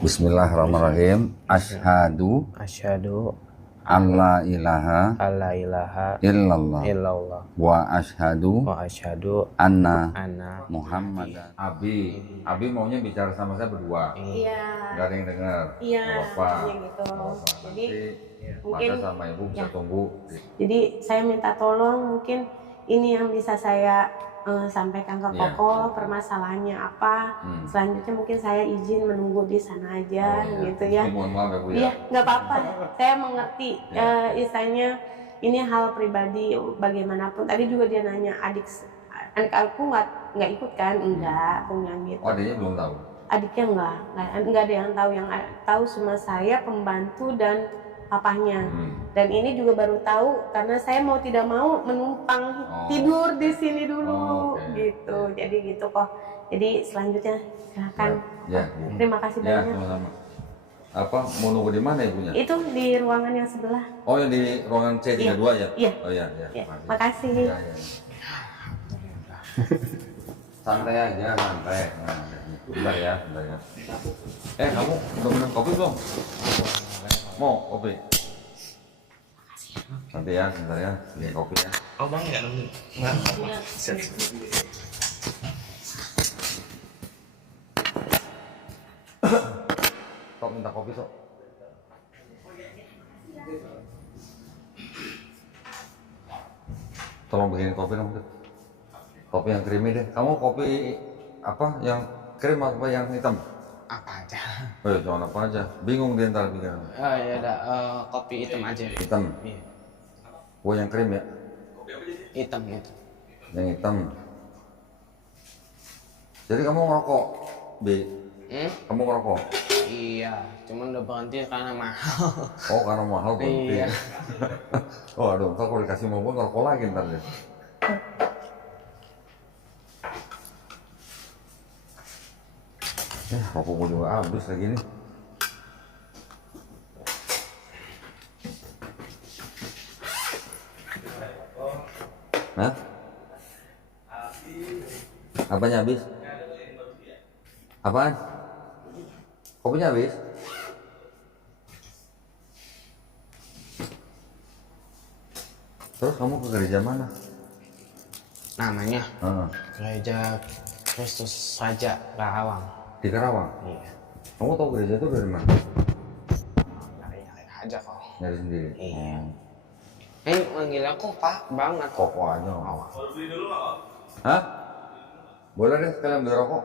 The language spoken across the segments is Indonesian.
Bismillahirrahmanirrahim. Asyhadu Asyhadu alla ilaha alla ilaha illallah illallah wa asyhadu wa asyhadu anna anna Muhammadan. Abi maunya bicara sama saya berdua. Iya. Gak ada yang dengar. Iya. Gak apa-apa. Iya gitu. Jadi Nanti mungkin Maka sama ibu bisa ya. tunggu. Jadi saya minta tolong, mungkin ini yang bisa saya sampaikan ke Iya. Koko, permasalahannya apa. Selanjutnya mungkin saya izin menunggu di sana aja, gitu ya. Mohon maaf ya Bu ya. Iya, nggak apa-apa. Saya mengerti. Istilahnya ini hal pribadi bagaimanapun. Tadi juga dia nanya adik aku nggak ikut kan? Enggak, aku bilang gitu. Oh, adiknya belum tahu. Adiknya nggak ada yang tahu. Yang tahu cuma saya, pembantu dan papahnya. Dan ini juga baru tahu karena saya mau tidak mau menumpang tidur di sini dulu, gitu. Jadi gitu kok. Jadi selanjutnya silakan. Ya. Terima kasih Ya, banyak. sama-sama. Apa mau nunggu di mana ibunya? Itu di ruangan yang sebelah. Oh, yang di ruangan C32 ya? Iya. Oh iya, Ya, makasih. Ya. Santai aja, santai. Nah, bentar ya. Kamu udah minum kopi belum? Mau kopi? Nanti ya, sebentar ya, beli kopi ya. Oh bang, nggak nemenin? Nggak apa-apa. Siap. Sok minta kopi sok. Tolong bikinin kopi dong. Kopi yang creamy deh. Kamu kopi apa? Yang krim apa yang hitam? Apa aja? Oh ya, jangan apa aja. Bingung dia ntar bikin. Oh ya udah, kopi hitam aja. Hitam. Iya. Oh yang krim ya? Hitam itu. Yang hitam. Jadi kamu ngerokok, Bi? Kamu ngerokok? Iya, cuman udah berhenti karena mahal. Oh karena mahal berhenti. Iya. Oh aduh, ntar kalau dikasih mau ngerokok lagi ntar deh. Rokok gue juga habis lagi nih. Hah? Apanya habis? Apaan? Kopinya habis? Terus kamu ke gereja mana? Namanya Ah, Gereja Kristus Raja Karawang. di Karawang. Iya. Kamu tahu gereja itu dari mana? Nyari aja kok. Nyari sendiri. Iya. Oh. Manggil aku Pak banget kok. Koko aja. Hah? Boleh deh sekalian beli rokok.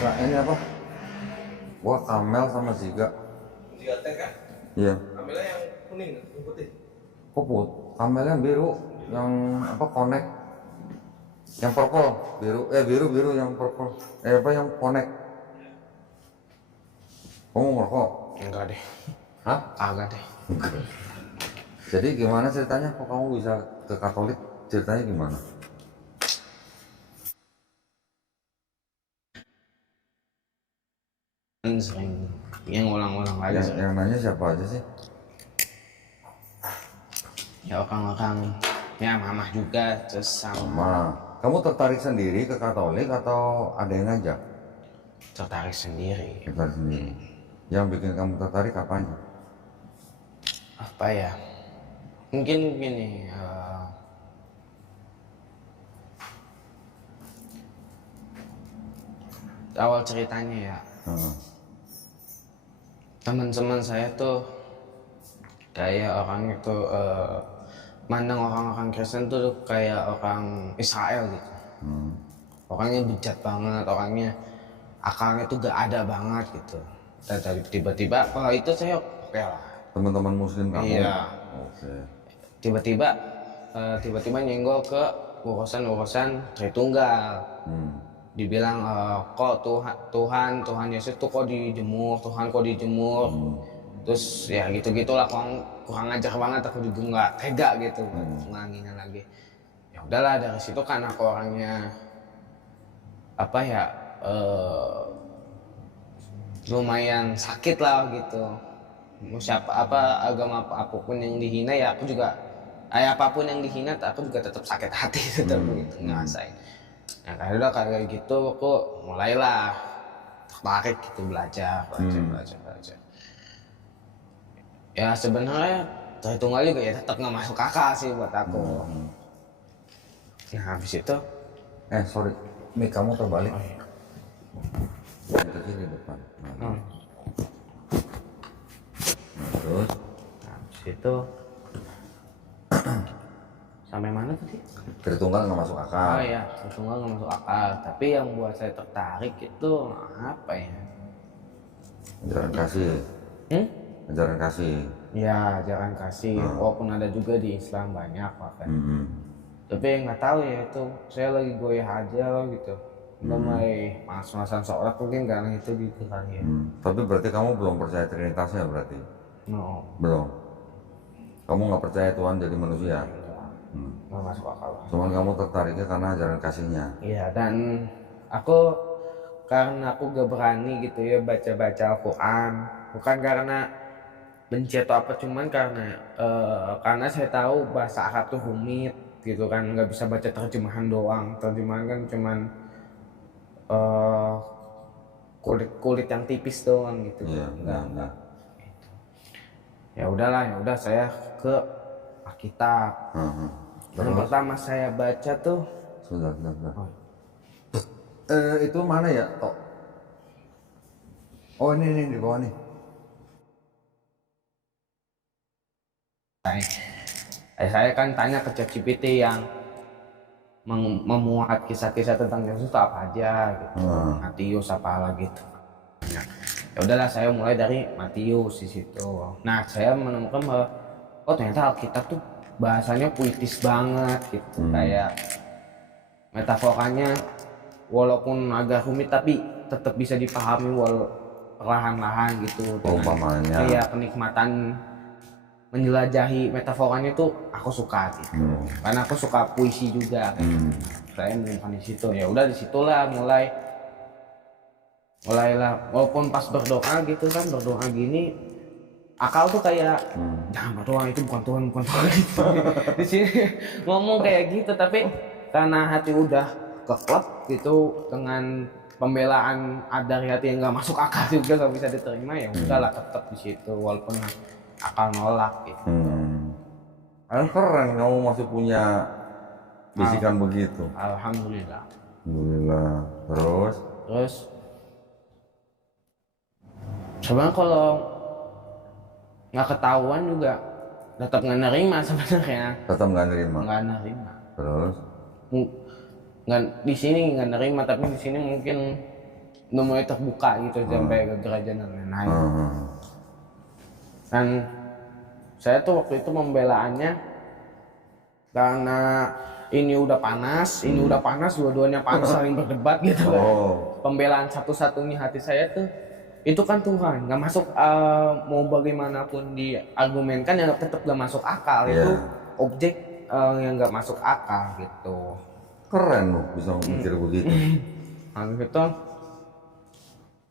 Nah, ini apa? Gua Kamel sama Ziga. Ziga teh kan? Iya. Ambilnya yang kuning, yang putih. Kok Kamelnya biru, yang apa connect? Yang purple, biru yang purple. Apa yang connect? Kamu ngerokok? Enggak deh. Hah? Kagak deh. Jadi gimana ceritanya? Kok kamu bisa ke Katolik? Ceritanya gimana? Sering yang ulang-ulang lagi. Yang nanya siapa aja sih? Ya orang-orang, ya mamah juga, terus sama Ma, kamu tertarik sendiri ke Katolik atau ada yang ngajak? tertarik sendiri. Tertarik sendiri. Yang bikin kamu tertarik apanya? Apa ya? Mungkin gini, awal ceritanya ya, teman-teman saya tuh kayak orang itu mandang orang-orang Kristen tuh kayak orang Israel gitu. Orangnya bejat banget, orangnya akalnya tuh gak ada banget gitu. Dan tiba-tiba kalau itu saya oke lah. Teman-teman Muslim kamu? Iya. Oke. Tiba-tiba nyenggol ke urusan Tritunggal. Dibilang kok Tuhan Yesus tuh kok dijemur, Tuhan kok dijemur. Terus ya gitu-gitulah, kurang ajar banget, aku juga nggak tega gitu ngelanginnya lagi. Ya udahlah, dari situ kan aku orangnya apa ya, lumayan sakit lah gitu. Mau siapa agama apapun yang dihina ya aku juga, apapun yang dihina aku juga tetap sakit hati tetap gitu ngerasain. Nah karena udah kayak gitu aku mulailah tertarik gitu belajar. Ya sebenarnya Tritunggal juga ya tetap nggak masuk akal sih buat aku. Nah habis itu Sorry, mic kamu terbalik. oh, iya. Ke kiri depan. Nah, terus Nah, habis itu sampai mana tadi? Tritunggal nggak masuk akal. Oh iya, Tritunggal nggak masuk akal. Tapi yang buat saya tertarik itu apa ya? Ajaran kasih. Ajaran kasih. Ya, ajaran kasih. Walaupun ada juga di Islam banyak bahkan. Tapi nggak tahu ya itu. Saya lagi goyah aja gitu. Udah mulai mas-masan sholat mungkin karena itu gitu kali ya. Tapi berarti kamu belum percaya Trinitasnya berarti? No, Belum. Kamu nggak percaya Tuhan jadi manusia? nggak masuk akal. Cuman kamu tertariknya karena ajaran kasihnya. Iya, dan aku karena aku gak berani gitu ya baca-baca Al-Quran. Bukan karena benci atau apa, cuman karena saya tahu bahasa Arab tuh rumit gitu kan, nggak bisa baca terjemahan doang. Terjemahan kan cuman kulit yang tipis doang gitu. Iya, Enggak. Ya udahlah, ya udah saya ke Alkitab. Yang pertama saya baca tuh Sudah. Itu mana ya? Oh ini di bawah nih. Saya kan tanya ke ChatGPT yang memuat kisah-kisah tentang Yesus itu apa aja gitu. Matius apalah gitu. Ya udahlah saya mulai dari Matius di situ. Nah, saya menemukan bahwa ternyata Alkitab tuh bahasanya puitis banget gitu. Kayak metaforanya walaupun agak rumit tapi tetap bisa dipahami perlahan-lahan gitu. Umpamanya. Kayak kenikmatan menjelajahi metaforanya tuh aku suka gitu. Karena aku suka puisi juga. Saya menemukan di situ. Ya udah disitulah mulailah walaupun pas berdoa gitu kan, berdoa gini akal tuh kayak jangan berdoa, itu bukan Tuhan gitu. Di sini ngomong kayak gitu, tapi karena hati udah keklep gitu dengan pembelaan dari hati yang nggak masuk akal juga nggak bisa diterima, ya udahlah tetap di situ walaupun akal nolak gitu. Keren kamu masih punya bisikan begitu. Alhamdulillah. Terus sebenarnya kalau nggak ketahuan juga tetap nggak nerima sebenarnya. Tetap nggak nerima. Nggak nerima. Terus? Nggak di sini nggak nerima, tapi di sini mungkin udah mulai terbuka gitu sampai ke gereja dan lain-lain. Dan saya tuh waktu itu pembelaannya karena ini udah panas, dua-duanya panas saling berdebat gitu kan. Pembelaan satu-satunya hati saya tuh itu kan Tuhan, nggak masuk, mau bagaimanapun diargumenkan ya tetap nggak masuk akal. Itu objek yang nggak masuk akal gitu. Keren loh bisa mikir begitu. Nah gitu,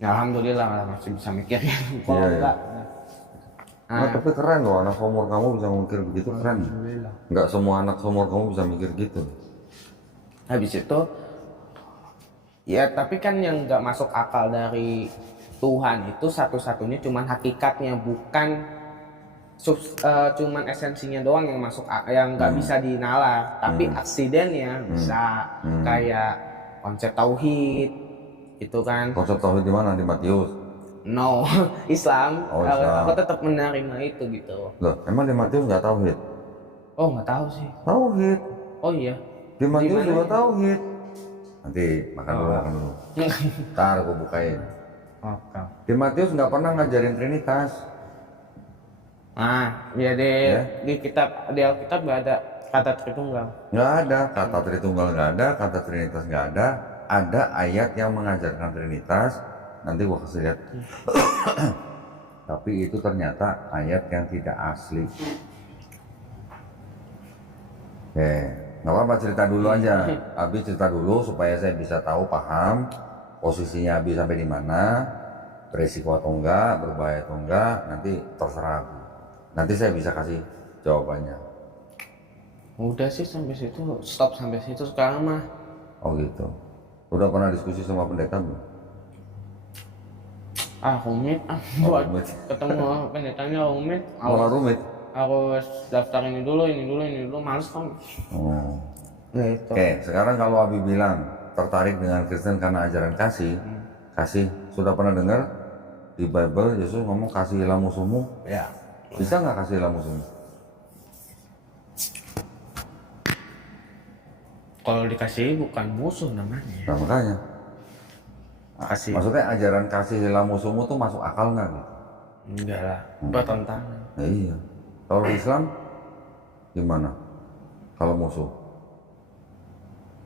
ya alhamdulillah masih bisa mikir ya. Kalau enggak, tapi keren loh, anak seumur kamu bisa mikir begitu, keren. Nggak semua anak seumur kamu bisa mikir gitu. Habis itu ya tapi kan yang nggak masuk akal dari Tuhan itu satu-satunya cuman hakikatnya, bukan cuman esensinya doang yang masuk yang nggak bisa dinalar, tapi aksidennya bisa. Kayak konsep tauhid itu kan. Konsep tauhid di mana? Di Matius? No, Islam. Islam. Aku tetap menerima itu gitu. Loh, emang di Matius nggak tauhid? Oh nggak tahu sih. Tauhid. Oh iya. Di Matius juga ya? tauhid. Nanti makan dulu. Ntar aku bukain. Oke. Di Matius nggak pernah ngajarin Trinitas. Nah, ya di di Alkitab nggak ada kata Tritunggal. Nggak ada kata Tritunggal, nggak ada kata Trinitas, nggak ada. Ada ayat yang mengajarkan Trinitas. Nanti gua kasih lihat. Tapi itu ternyata ayat yang tidak asli. Nggak apa-apa, cerita dulu aja. Abi cerita dulu supaya saya bisa tahu, paham posisinya Abi sampai di mana, berisiko atau enggak, berbahaya atau enggak, nanti terserah Abi. Nanti saya bisa kasih jawabannya. Udah sih sampai situ, stop sampai situ sekarang mah. Oh gitu. Udah pernah diskusi sama pendeta belum? Rumit. Buat ketemu pendetanya rumit. Malah rumit. Harus daftar ini dulu, males kan. Oh. Gitu. Oke, sekarang kalau Abi bilang tertarik dengan Kristen karena ajaran kasih, kasih sudah pernah dengar di Bible Yesus ngomong kasihilah musuhmu? Ya. Bisa nggak kasihilah musuhmu? Kalau dikasih bukan musuh namanya. Nah, makanya. Kasih. Maksudnya ajaran kasihilah musuhmu tuh masuk akal nggak gitu? Enggak lah. Bertentangan. Ya, iya. Kalau Islam gimana? Kalau musuh?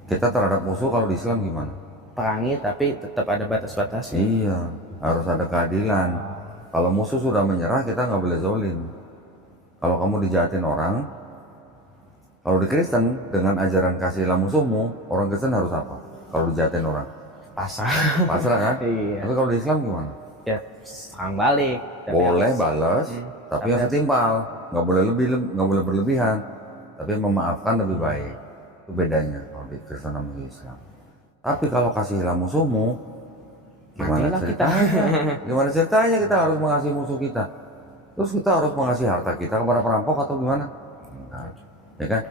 Kita terhadap musuh kalau di Islam gimana? Perangi tapi tetap ada batas-batasnya. Iya, harus ada keadilan. Kalau musuh sudah menyerah, kita nggak boleh zolim. Kalau kamu dijahatin orang, kalau di Kristen dengan ajaran kasihilah musuhmu, orang Kristen harus apa? Kalau dijahatin orang, Pasar. pasrah kan? Iya. Tapi kalau di Islam gimana? Ya serang balik. Tapi Boleh harus- balas, tapi yang setimpal, nggak boleh lebih, nggak boleh berlebihan. Tapi memaafkan lebih baik. Itu bedanya kalau di Kristen sama di Islam. Tapi kalau kasihilah musuhmu, gimana Matilah ceritanya? Gimana ceritanya kita harus mengasihi musuh kita? Terus kita harus mengasihi harta kita kepada perampok atau gimana? Enggak. Ya kan?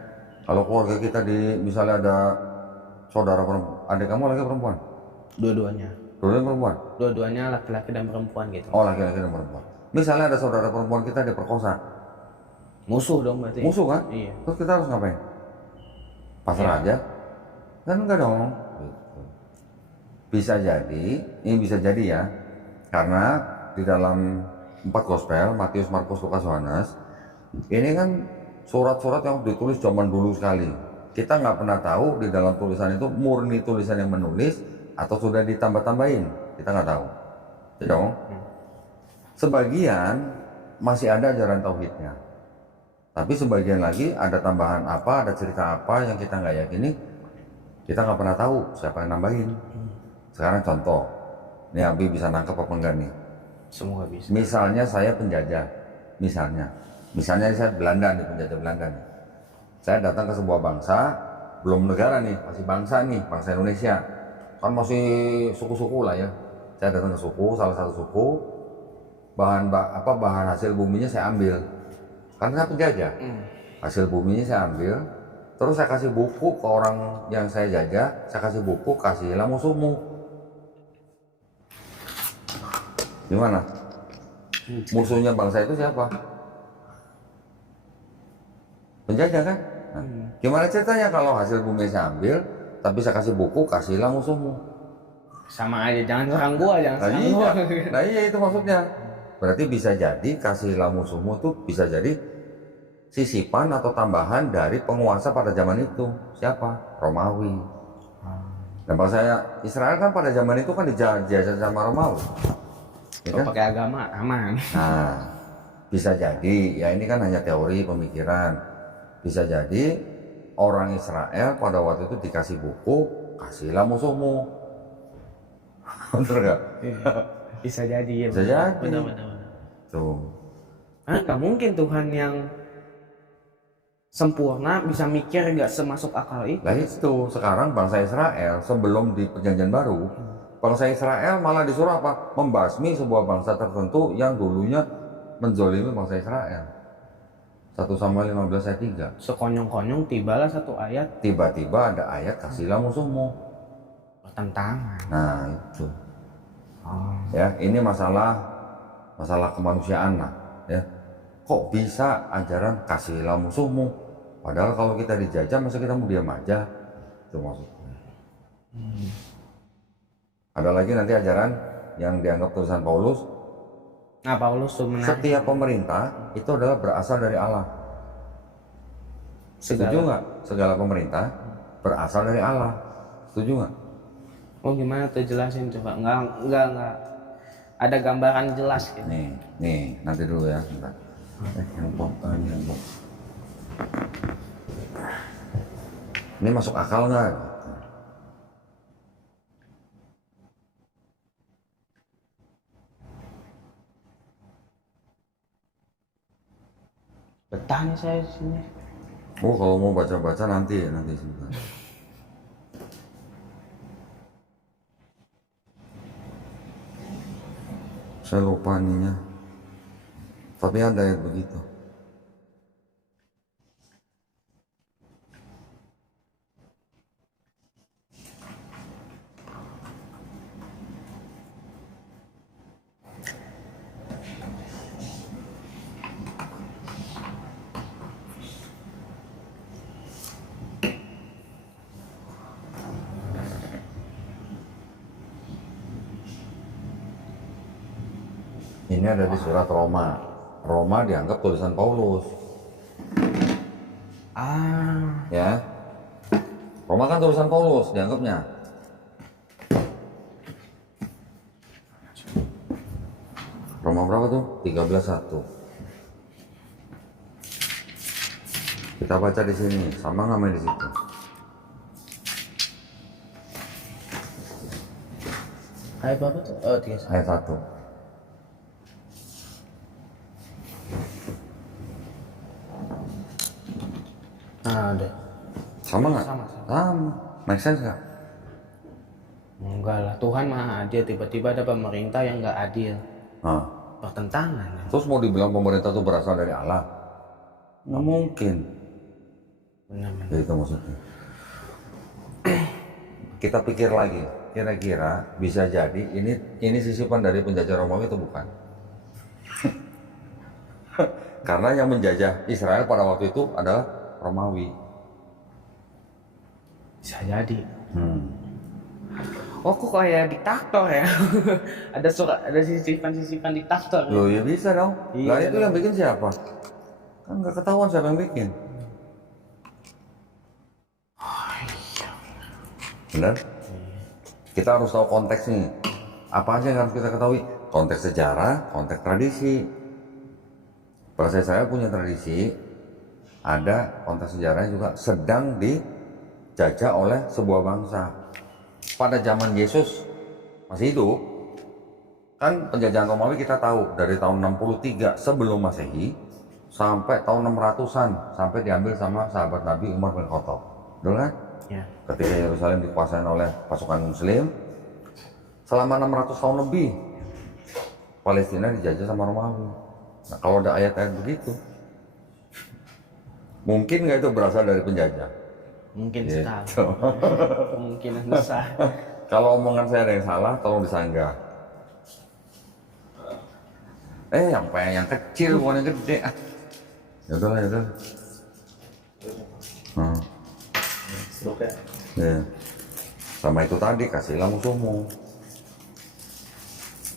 Kalau keluarga kita di misalnya ada saudara perempuan, adik kamu laki perempuan? Dua-duanya. Dua-duanya perempuan? Dua-duanya laki-laki dan perempuan gitu. Oh, laki-laki dan perempuan. Misalnya ada saudara perempuan kita diperkosa, Musuh dong berarti. musuh kan? Iya. Terus kita harus ngapain? Pasrah aja? Kan enggak dong. Gitu. Bisa jadi, ini bisa jadi ya, karena di dalam 4 gospel, Matius, Markus, Lukas, Yohanes, ini kan surat-surat yang ditulis zaman dulu sekali. Kita nggak pernah tahu di dalam tulisan itu murni tulisan yang menulis atau sudah ditambah-tambahin. Kita nggak tahu. Ya dong? Sebagian masih ada ajaran tauhidnya. Tapi sebagian lagi ada tambahan apa, ada cerita apa yang kita nggak yakini, kita nggak pernah tahu siapa yang nambahin. Sekarang contoh, ini Abi bisa nangkep apa enggak nih? Semua bisa. Misalnya saya penjajah, misalnya saya Belanda nih, penjajah Belanda nih. Saya datang ke sebuah bangsa, belum negara nih, masih bangsa nih, bangsa Indonesia. Kan masih suku-suku lah ya. Saya datang ke suku, salah satu suku, bahan hasil buminya saya ambil. Karena saya penjajah, hasil buminya saya ambil, terus saya kasih buku ke orang yang saya jajah, saya kasih buku, kasihilah musuhmu. Gimana? Musuhnya bangsa itu siapa? Penjajah kan? Nah, gimana ceritanya kalau hasil bumi saya ambil, tapi saya kasih buku, kasihilah musuhmu? Sama aja, jangan serang gua, jangan Nah serang iya, gua. nah iya itu maksudnya. Berarti bisa jadi kasihilah musuhmu tuh bisa jadi sisipan atau tambahan dari penguasa pada zaman itu. Siapa? Romawi. Dan bangsa Israel kan pada zaman itu kan dijajah sama Romawi. Ya Kalau kan? pakai agama aman. Nah, bisa jadi, ya ini kan hanya teori pemikiran. Bisa jadi orang Israel pada waktu itu dikasih buku, kasihilah musuhmu. Bener gak? Bisa jadi ya. Bisa jadi. Benar. Tuh. Nggak mungkin Tuhan yang sempurna bisa mikir nggak semasuk akal itu. Lah itu, sekarang bangsa Israel sebelum di perjanjian baru, bangsa Israel malah disuruh apa? Membasmi sebuah bangsa tertentu yang dulunya menzolimi bangsa Israel. 1 Samuel 15 ayat 3. Sekonyong-konyong tibalah satu ayat Tiba-tiba ada ayat kasihilah musuhmu. bertentangan. Nah itu. Ya, ini masalah kemanusiaan lah. Ya. Kok bisa ajaran kasihilah musuhmu? Padahal kalau kita dijajah, masa kita mau diam aja? Itu maksudnya. Ada lagi nanti ajaran yang dianggap tulisan Paulus. Nah, Paulus tuh menarik. Setiap pemerintah itu adalah berasal dari Allah. Setuju nggak? Segala pemerintah berasal dari Allah. Setuju nggak? Oh, gimana tuh jelasin coba? Enggak. Ada gambaran jelas gitu. Nih, nanti dulu ya. Bentar. Handphone. Ini masuk akal nggak? Betah nih saya di sini. Oh, kalau mau baca-baca nanti sebentar. Saya lupa ininya. Tapi ada yang begitu. Ini ada di surat Roma. Roma dianggap tulisan Paulus. Ya. Roma kan tulisan Paulus dianggapnya. Roma berapa tuh? 13:1. Kita baca di sini, sama nggak main di situ? Ayat berapa tuh? Oh, 31. Ayat 1. Nah, ada. Sama nggak? Sama. Sama. Make sense nggak? Enggak lah, Tuhan maha adil. Tiba-tiba ada pemerintah yang nggak adil. Nah, Pertentangan. terus mau dibilang pemerintah itu berasal dari Allah? Nggak mungkin. Benar-benar. Itu maksudnya. Kita pikir lagi, kira-kira bisa jadi ini sisipan dari penjajah Romawi itu bukan? Karena yang menjajah Israel pada waktu itu adalah Romawi. Bisa jadi. Oh, kok kayak diktator ya? ada sisipan-sisipan diktator. Loh ya bisa dong. Iya Lah itu dong. yang bikin siapa? Kan nggak ketahuan siapa yang bikin. Benar? Kita harus tahu konteksnya. Apa aja yang harus kita ketahui? Konteks sejarah, konteks tradisi. Bahasa saya punya tradisi, ada konteks sejarahnya juga sedang dijajah oleh sebuah bangsa. Pada zaman Yesus masih hidup, kan penjajahan Romawi kita tahu dari tahun 63 sebelum Masehi sampai tahun 600-an, sampai diambil sama sahabat Nabi Umar bin Khattab. Betul kan? Ya. Ketika Yerusalem dikuasai oleh pasukan Muslim, selama 600 tahun lebih Palestina dijajah sama Romawi. Nah, kalau ada ayat-ayat begitu, mungkin nggak itu berasal dari penjajah? Mungkin Gitu. sekali. Kemungkinan besar. Kalau omongan saya ada yang salah, tolong disanggah. Yang kecil bukan yang gede. Ya udahlah, ya udah. Ya. Sama itu tadi, kasihlah musuhmu.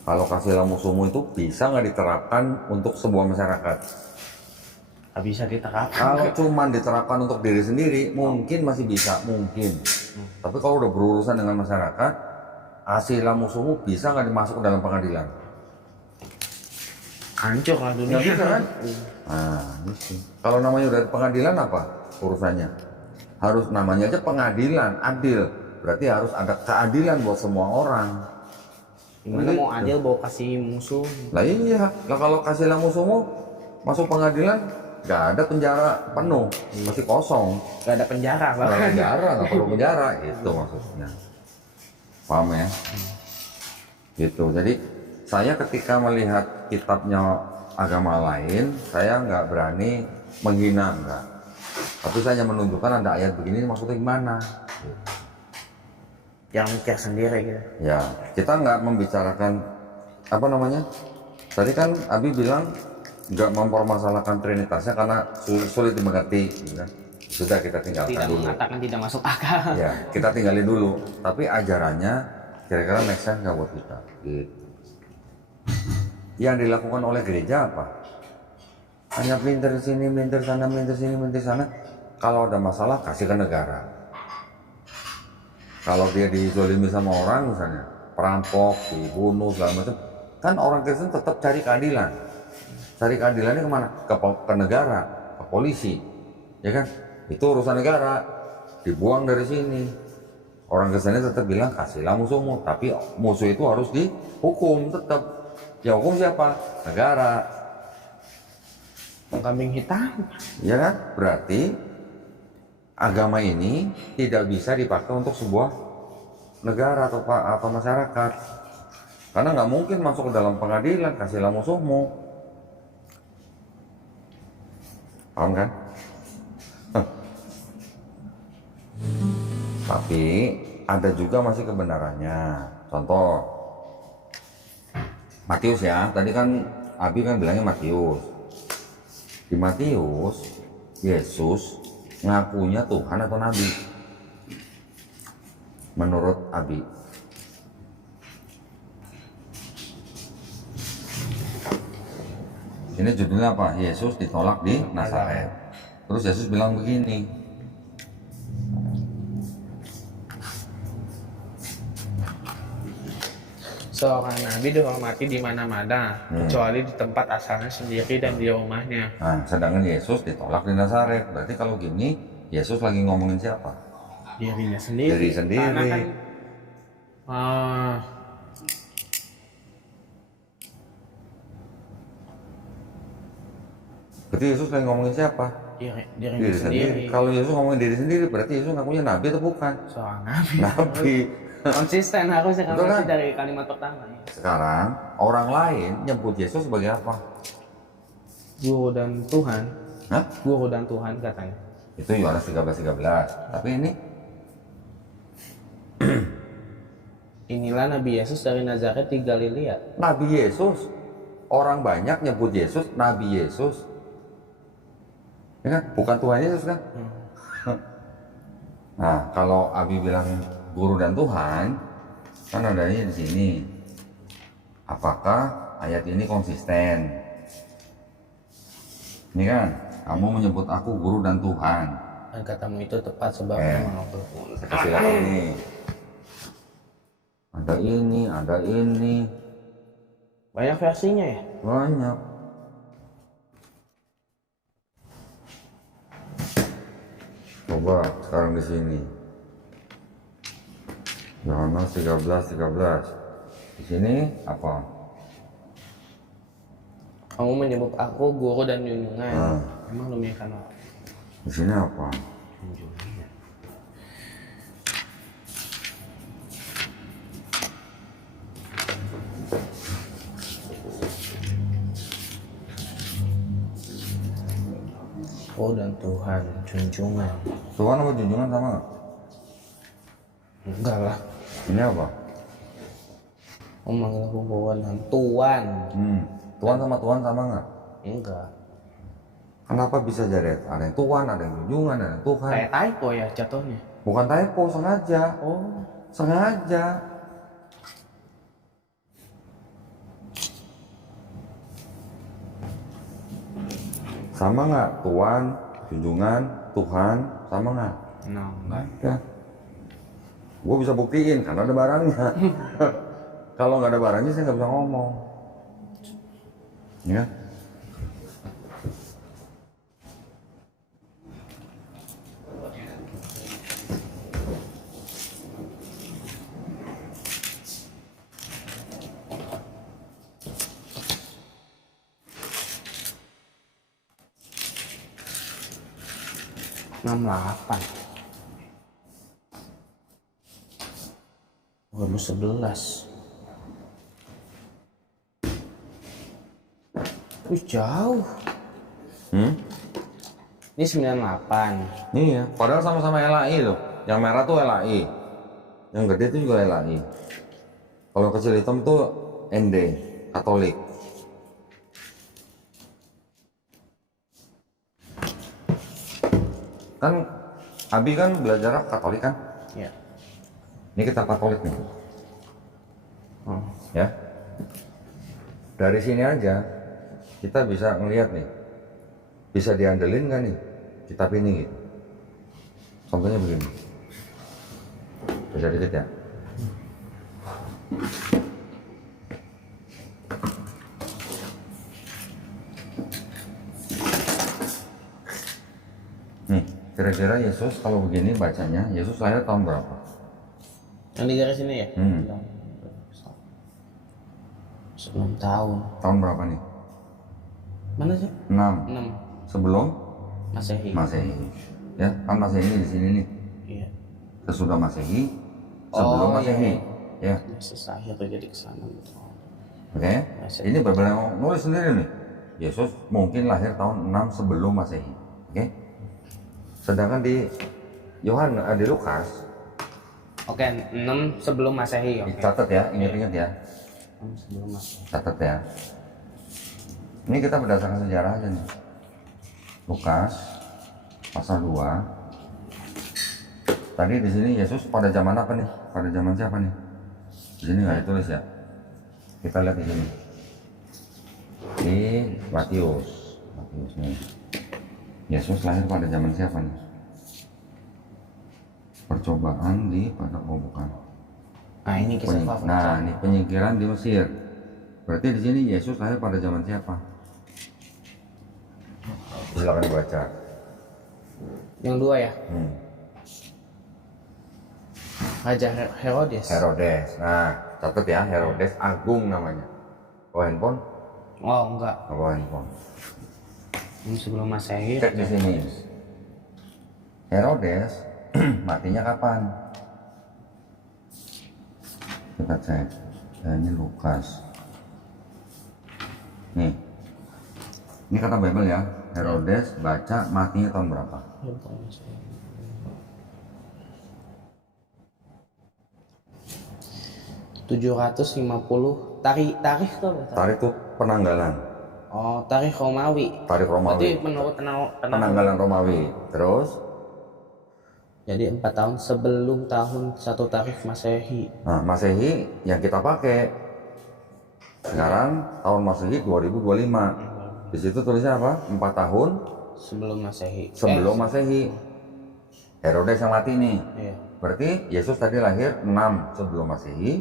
Kalau kasihlah musuhmu itu bisa nggak diterapkan untuk sebuah masyarakat? Nggak bisa diterapkan. Kalau cuman diterapkan untuk diri sendiri, mungkin masih bisa, mungkin. Tapi kalau udah berurusan dengan masyarakat, kasihlah musuhmu bisa nggak dimasuk ke dalam pengadilan? Hancur lah dunia. Nggak bisa kan? Nah, gitu. Kalau namanya udah pengadilan apa urusannya? Harus namanya aja pengadilan, adil. Berarti harus ada keadilan buat semua orang. Gimana mau adil bawa kasih musuh? Lah iya, lah kalau kasihlah musuhmu masuk pengadilan, nggak ada penjara penuh, masih kosong. Gak ada penjara Nggak ada bahkan. penjara, nggak perlu penjara, itu maksudnya. Paham ya? Gitu. Jadi saya ketika melihat kitabnya agama lain, saya nggak berani menghina, enggak. Tapi saya hanya menunjukkan ada ayat begini maksudnya gimana. Yang mikir sendiri gitu. Ya, kita nggak membicarakan apa namanya. Tadi kan Abi bilang nggak mempermasalahkan trinitasnya karena sulit dimengerti, gitu kan. Sudah kita tinggalkan Tidak dulu. mengatakan tidak masuk akal. Ya, kita tinggalin dulu. Tapi ajarannya kira-kira make sense nggak buat kita? Gitu. Yang dilakukan oleh gereja apa? Hanya melintir sini, melintir sana, melintir sini, melintir sana. Kalau ada masalah kasih ke negara. Kalau dia dizolimi sama orang misalnya, perampok, dibunuh segala macam, kan orang Kristen tetap cari keadilan. Cari keadilannya kemana? Ke negara, ke polisi, ya kan? Itu urusan negara, dibuang dari sini. Orang Kristennya tetap bilang kasihlah musuhmu, tapi musuh itu harus dihukum tetap. Ya hukum siapa? Negara. Kambing hitam. Ya kan? Berarti agama ini tidak bisa dipakai untuk sebuah negara atau masyarakat. Karena nggak mungkin masuk ke dalam pengadilan, kasihlah musuhmu. Paham kan? Tapi ada juga masih kebenarannya. Contoh, Matius ya, tadi kan Abi kan bilangnya Matius. Di Matius, Yesus ngakunya Tuhan atau Nabi? Menurut Abi. Ini judulnya apa? Yesus ditolak di Nazaret. Terus Yesus bilang begini. Seorang nabi dihormati di mana-mana, kecuali di tempat asalnya sendiri dan di rumahnya. Nah, sedangkan Yesus ditolak di Nazaret. Berarti kalau gini, Yesus lagi ngomongin siapa? Dirinya sendiri. Diri sendiri. Karena kan, Berarti Yesus lagi ngomongin siapa? dirinya Diri sendiri. sendiri. Kalau Yesus ngomongin diri sendiri, berarti Yesus ngakunya Nabi atau bukan? Seorang nabi. Nabi. Konsisten harusnya kan Betul kan? masih dari kalimat pertama. Ya. Sekarang orang lain nyebut Yesus sebagai apa? Guru dan Tuhan. Hah? Guru dan Tuhan katanya. Itu Yohanes 13:13. Tapi ini Inilah Nabi Yesus dari Nazaret di Galilea. Nabi Yesus. Orang banyak nyebut Yesus Nabi Yesus. Ya kan? Bukan Tuhan Yesus kan? Nah, kalau Abi bilang guru dan Tuhan, kan adanya di sini. Apakah ayat ini konsisten? Ini kan, kamu menyebut aku guru dan Tuhan. Dan katamu itu tepat sebab memang aku. Kasih lihat ini. Ada ini, ada ini. Banyak versinya ya? Banyak. Coba sekarang di sini. Yohanes 13:13. Di sini apa? Kamu menyebut aku guru dan junjungan. Nah. Emang demikian apa? Di sini apa? Oh dan Tuhan, junjungan. Tuhan apa junjungan sama nggak? Enggak lah. Ini apa? Memanggil aku guru dan Tuhan. Tuhan sama Tuhan sama nggak? Enggak. Kenapa bisa jadi ada yang Tuhan, ada yang junjungan, ada yang Tuhan? Kayak typo ya jatuhnya. Bukan typo, sengaja. Oh. Sengaja. Sama nggak? Tuhan, junjungan, Tuhan, sama nggak? No, enggak. Ya. Gue bisa buktiin karena ada barangnya. Kalau nggak ada barangnya saya nggak bisa ngomong. Ya. Enam 2011. Wih jauh. Ini 98. Iya, padahal sama-sama LAI loh. Yang merah tuh LAI. Yang gede itu juga LAI. Kalau kecil hitam tuh ND, Katolik. Kan Abi kan belajar Katolik kan? Ya. Ini kita Katolik nih. Ya. Dari sini aja kita bisa ngelihat nih. Bisa diandelin nggak nih kitab ini gitu. Contohnya begini. Bisa dikit ya. Nih, kira-kira Yesus kalau begini bacanya, Yesus lahir tahun berapa? Yang di garis ini ya? 9 tahun. Tahun berapa nih? Mana sih? 6. 6 Sebelum Masehi. Masehi. Ya, kan Masehi di sini nih. Iya. Sesudah Masehi, sebelum Oh, Masehi. Ya. Yesus akhir jadi ke sana gitu. Oke, ini berbeda nulis sendiri nih. Yesus mungkin lahir tahun 6 sebelum Masehi. Oke. Sedangkan di di Lukas, Oke, 6 sebelum Masehi. Oke. catat ya, ingat-ingat ya. 6 sebelum Masehi. Catat ya. Ini kita berdasarkan sejarah aja nih. Lukas pasal 2. Tadi di sini Yesus pada zaman apa nih? Pada zaman siapa nih? Di sini nggak ditulis ya. Kita lihat di sini. Di Matius. Matius nih. Yesus lahir pada zaman siapa nih? Percobaan di padang bukan. Nah, ini kisah favorit. Nah, ini penyingkiran di Mesir. Berarti di sini Yesus lahir pada zaman siapa? Silakan dibaca. Yang 2 ya. Raja Herodes. Herodes. Nah, catat ya, Herodes Agung namanya. Bawa handphone? Oh, enggak. Bawa handphone. Ini sebelum Masehi. Cek di sini. Herodes matinya kapan? Kita cek. Ini Lukas. Nih. Ini kata Bible ya. Herodes baca matinya tahun berapa? 750 tarikh tuh apa? Tarikh itu penanggalan. Oh, tarikh Romawi. Tarikh Romawi. Berarti menurut Penanggalan Romawi. Terus jadi 4 tahun sebelum tahun 1 tarikh Masehi. nah, Masehi yang kita pakai sekarang tahun Masehi 2025. Di situ tulisnya apa? 4 tahun Sebelum Masehi. sebelum Masehi. Herodes yang mati nih. Iya. Berarti Yesus tadi lahir 6 sebelum Masehi.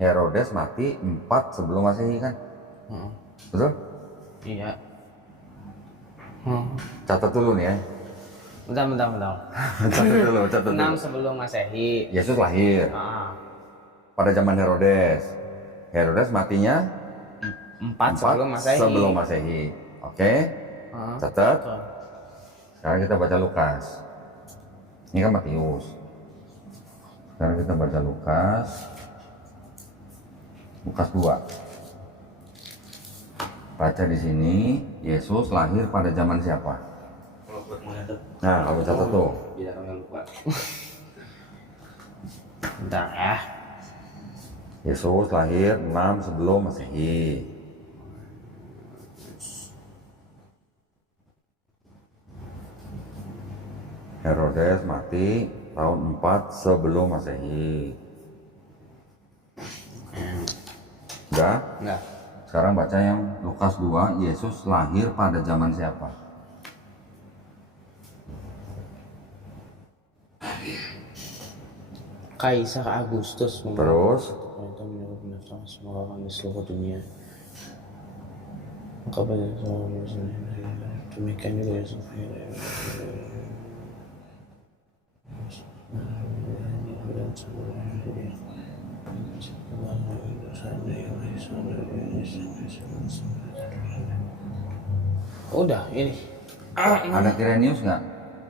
Herodes mati 4 sebelum Masehi kan? Heeh. Betul? Iya. Catat dulu nih ya. Bentar. Catat dulu. 6 sebelum Masehi. Yesus lahir pada zaman Herodes. Herodes matinya 4 sebelum Masehi. sebelum Masehi. Oke. Catat. Betul. Sekarang kita baca Lukas. Ini kan Matius. Sekarang kita baca Lukas. Lukas 2. Baca di sini, Yesus lahir pada zaman siapa? Kalau buat menghadap, Nah, kamu catat tuh. biar nggak lupa. Bentar ya. Yesus lahir 6 sebelum Masehi. Herodes mati tahun 4 sebelum Masehi. Udah? Enggak. Sekarang baca yang Lukas 2, Yesus lahir pada zaman siapa? Kaisar Agustus Terus pemerintah menyuruh pendaftaran semua orang di seluruh dunia. Maka banyak orang demikian juga Yesus. Udah ini. ada Kirenius nggak?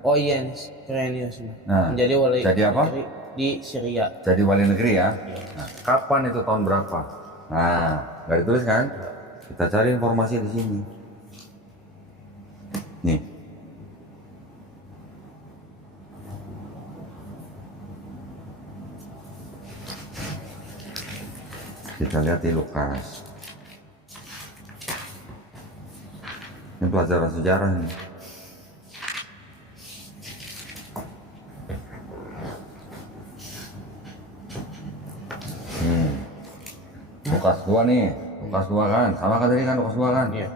Oh iya, Kirenius. Nah, Menjadi wali jadi apa? negeri di Syria. Jadi wali negeri ya. Nah, kapan itu tahun berapa? Nah, nggak ditulis kan? Kita cari informasi di sini. Nih. Kita lihat di Lukas. Ini pelajaran sejarah nih. Lukas 2 nih, Lukas 2 kan, sama kan tadi kan Lukas 2 kan? Iya.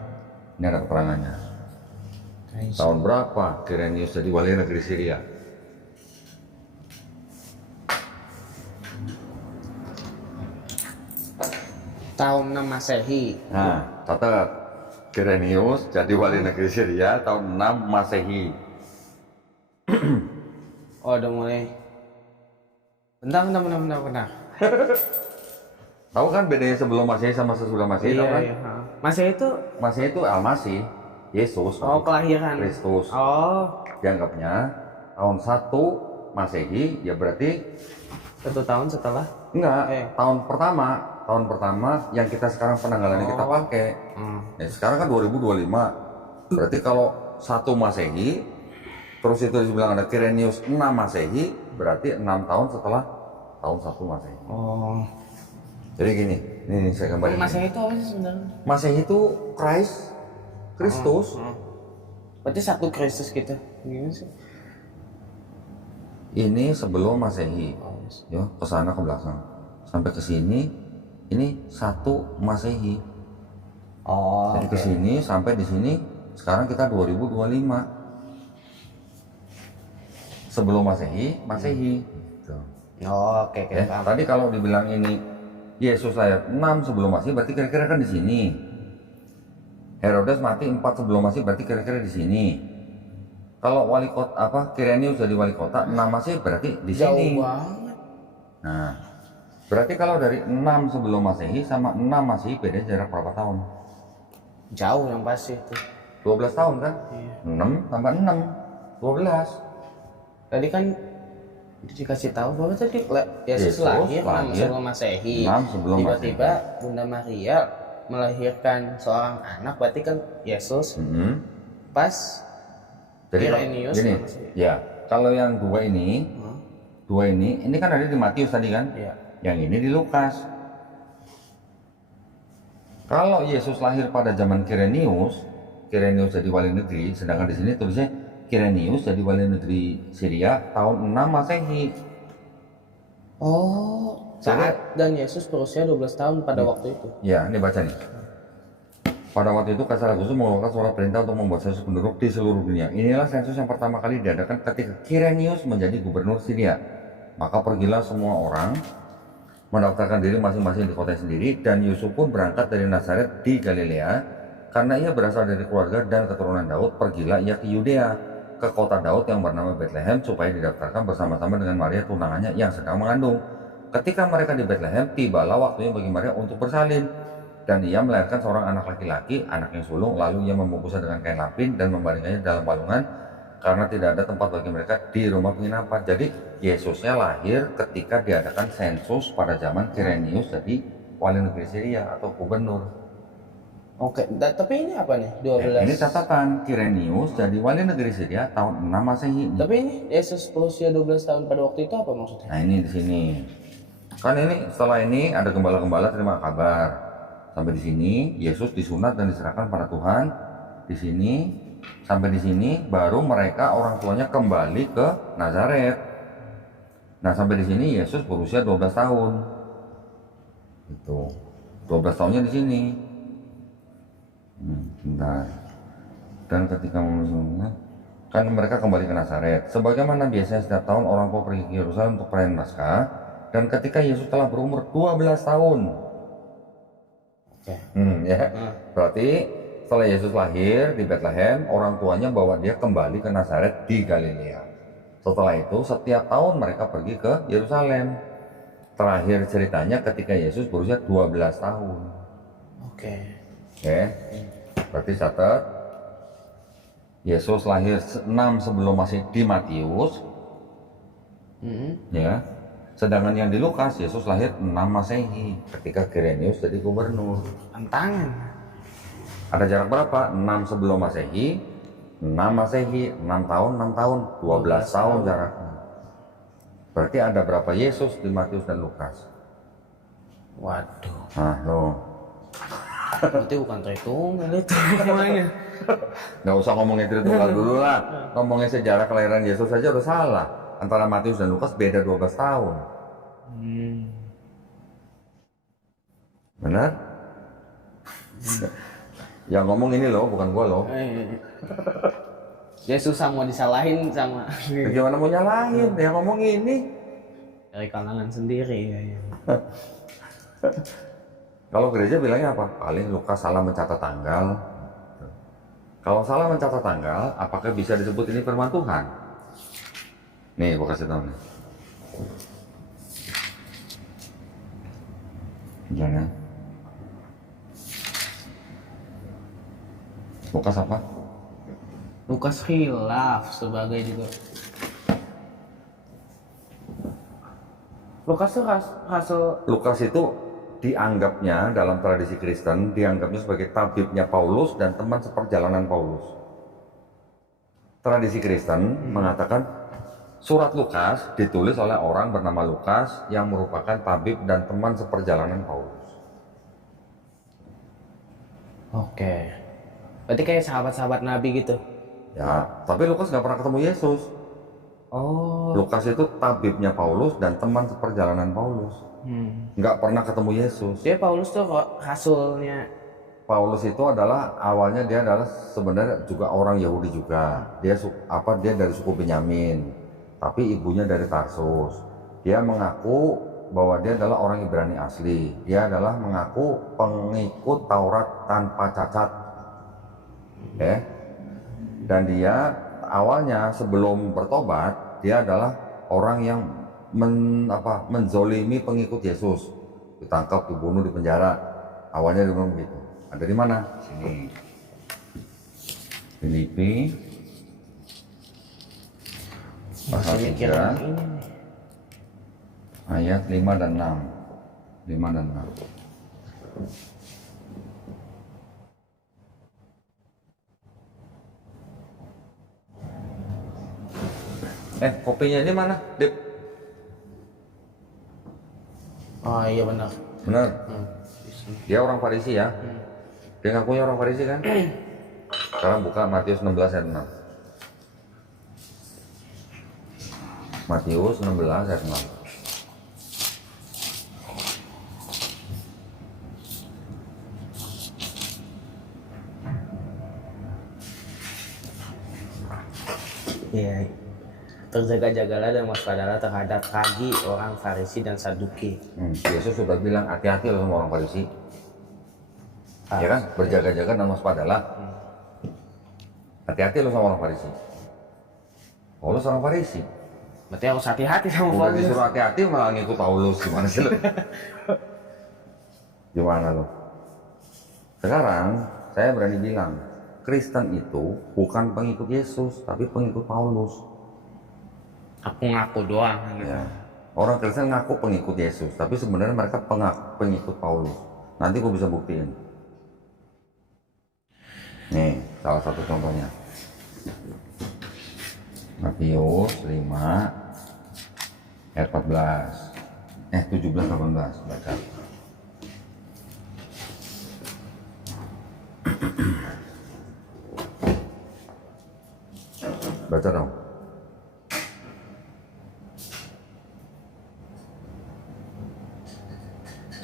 Ini ada keterangannya. Tahun berapa Kirenius jadi wali negeri Syria? Tahun 6 Masehi. Nah, catat. Kirenius jadi wali negeri Syria tahun 6 Masehi. Oh, udah mulai. Bentar. Tahu kan bedanya sebelum Masehi sama sesudah Masehi? Tahu kan? Iya. Masehi itu Masehi itu Al-Masih, Yesus, kelahiran. Kristus. Oh, Dianggapnya tahun 1 Masehi ya berarti 1 tahun setelah. enggak, Eh. tahun pertama tahun pertama yang kita sekarang penanggalannya kita pakai. Ya, sekarang kan 2025. Berarti kalau 1 Masehi, terus itu dibilang ada Kirenius 6 Masehi, berarti 6 tahun setelah tahun 1 Masehi. Oh. Jadi gini, ini saya gambarin. Masehi itu apa sih sebenarnya? Masehi itu Kristus. Berarti 1 Kristus gitu. Gimana sih? Ini sebelum Masehi. Ya, ke sana ke belakang. Sampai ke sini ini 1 Masehi. Oh. Jadi ke sini sampai di sini sekarang kita 2025. Sebelum Masehi, Masehi. Gitu. Oh, oke, Ya, paham. tadi kalau dibilang ini Yesus lahir 6 sebelum Masehi, berarti kira-kira kan di sini. Herodes mati 4 sebelum Masehi, berarti kira-kira di sini. Kalau wali kota Kirenius jadi wali kota 6 Masehi, berarti di Jauh sini. banget. Nah, berarti kalau dari 6 sebelum Masehi sama 6 Masehi beda jarak berapa tahun? Jauh yang pasti itu. 12 tahun kan? 6 tambah 6, 12. Tadi kan dikasih tahu bahwa tadi Yesus Yesus lahir 6 lahir sebelum Masehi. 6 sebelum Tiba-tiba Bunda Maria melahirkan seorang anak, berarti kan Yesus pas Jadi Kirenius gini, Masehi. ya kalau yang dua ini kan ada di Matius tadi kan? Iya. Yang ini di Lukas. Kalau Yesus lahir pada zaman Kirenius jadi wali negeri, sedangkan di sini tulisnya Kirenius jadi wali negeri Syria tahun 6 Masehi. Oh, saat dan Yesus berusia 12 tahun pada waktu itu. Ya, ini baca nih. Pada waktu itu Kaisar Agustus mengeluarkan surat perintah untuk membuat sensus penduduk di seluruh dunia. Inilah sensus yang pertama kali diadakan ketika Kirenius menjadi gubernur Syria. Maka pergilah semua orang mendaftarkan diri masing-masing di kota sendiri, dan Yusuf pun berangkat dari Nazaret di Galilea karena ia berasal dari keluarga dan keturunan Daud. Pergilah ia ke Yudea, ke kota Daud yang bernama Bethlehem, supaya didaftarkan bersama-sama dengan Maria tunangannya yang sedang mengandung. Ketika mereka di Bethlehem, tibalah waktunya bagi Maria untuk bersalin, dan ia melahirkan seorang anak laki-laki, anaknya sulung. Lalu ia membungkusnya dengan kain lapin dan membaringkannya dalam balungan, karena tidak ada tempat bagi mereka di rumah penginapan. Jadi Yesusnya lahir ketika diadakan sensus pada zaman Kirenius jadi wali negeri Syria atau gubernur. Oke, tapi ini apa nih? 12. Ini catatan Kirenius jadi wali negeri Syria tahun 6 Masehi. Tapi ini Yesus berusia 12 tahun pada waktu itu apa maksudnya? Nah, ini di sini. Kan ini setelah ini ada gembala-gembala terima kabar. Sampai di sini Yesus disunat dan diserahkan pada Tuhan. Di sini sampai di sini baru mereka orang tuanya kembali ke Nazaret. Nah, sampai di sini Yesus berusia 12 tahun. Itu. 12 tahunnya di sini. Bentar. Dan ketika menulisnya, kan mereka kembali ke Nazaret. Sebagaimana biasanya setiap tahun orang tua pergi ke Yerusalem untuk perayaan Paskah. Dan ketika Yesus telah berumur 12 tahun. Oke. Ya. Berarti setelah Yesus lahir di Bethlehem, orang tuanya bawa dia kembali ke Nazaret di Galilea. Setelah itu setiap tahun mereka pergi ke Yerusalem. Terakhir ceritanya ketika Yesus berusia 12 tahun. Oke. Oke. Berarti catat. Yesus lahir 6 sebelum Masehi di Matius. Ya. Sedangkan yang di Lukas, Yesus lahir 6 Masehi ketika Kirenius jadi gubernur. Tantangan. Ada jarak berapa? 6 sebelum Masehi, 6 Masehi, 6 tahun, 6 tahun, 12 tahun jaraknya. Berarti ada berapa Yesus di Matius dan Lukas? Waduh. Nah, loh. Berarti bukan Tritunggal itu namanya. Nggak usah ngomongin Tritunggal dulu lah. Ngomongin sejarah kelahiran Yesus saja udah salah. Antara Matius dan Lukas beda 12 tahun. Benar? Yang ngomong ini loh, bukan gua loh. Dia susah mau disalahin sama Gimana mau nyalahin? Yang ngomong ini. dari kalangan sendiri ya. Kalau gereja bilangnya apa? Paling Lukas salah mencatat tanggal. Kalau salah mencatat tanggal, apakah bisa disebut ini firman Tuhan? Nih, gua kasih tahu nih. Jangan. Lukas apa? Lukas khilaf sebagai juga. Lukas tuh rasul. Lukas itu dianggapnya dalam tradisi Kristen dianggapnya sebagai tabibnya Paulus dan teman seperjalanan Paulus. Tradisi Kristen mengatakan surat Lukas ditulis oleh orang bernama Lukas yang merupakan tabib dan teman seperjalanan Paulus. Oke. Berarti kayak sahabat-sahabat Nabi gitu. Ya, tapi Lukas nggak pernah ketemu Yesus. Oh. Lukas itu tabibnya Paulus dan teman seperjalanan Paulus. Nggak pernah ketemu Yesus. Dia Paulus tuh kok rasulnya. Paulus itu adalah awalnya dia adalah sebenarnya juga orang Yahudi juga. Dia dia dari suku Benyamin, tapi ibunya dari Tarsus. Dia mengaku bahwa dia adalah orang Ibrani asli. Dia adalah mengaku pengikut Taurat tanpa cacat. Dan dia awalnya sebelum bertobat, dia adalah orang yang menzolimi pengikut Yesus. Ditangkap, dibunuh, dipenjara. Awalnya dia bilang begitu. Ada di mana? Sini. Filipi pasal 3 ayat 5 dan 6. 5 dan 6. Kopinya ini mana, Dip? Oh iya benar. Benar. Dia orang Farisi ya. Dia ngakunya orang Farisi kan? Sekarang buka Matius 16 ayat 6. Matius 16 ayat 6. Iya. Terjaga-jagalah dan waspadalah terhadap ragi orang Farisi dan Saduki. Yesus sudah bilang hati-hati loh sama orang Farisi. Ya kan? Berjaga-jaga dan waspadalah. Hati-hati loh sama orang Farisi. Paulus orang Farisi. Berarti harus hati-hati sama Udah Paulus. disuruh hati-hati malah ngikut Paulus. Gimana sih lo? Gimana lo? Sekarang saya berani bilang, Kristen itu bukan pengikut Yesus, tapi pengikut Paulus. Aku ngaku doang gitu. Ya. Orang Kristen ngaku pengikut Yesus, tapi sebenarnya mereka pengikut Paulus. Nanti gue bisa buktiin. Nih, salah satu contohnya. Matius 5 ayat 17 18 baca. Baca dong.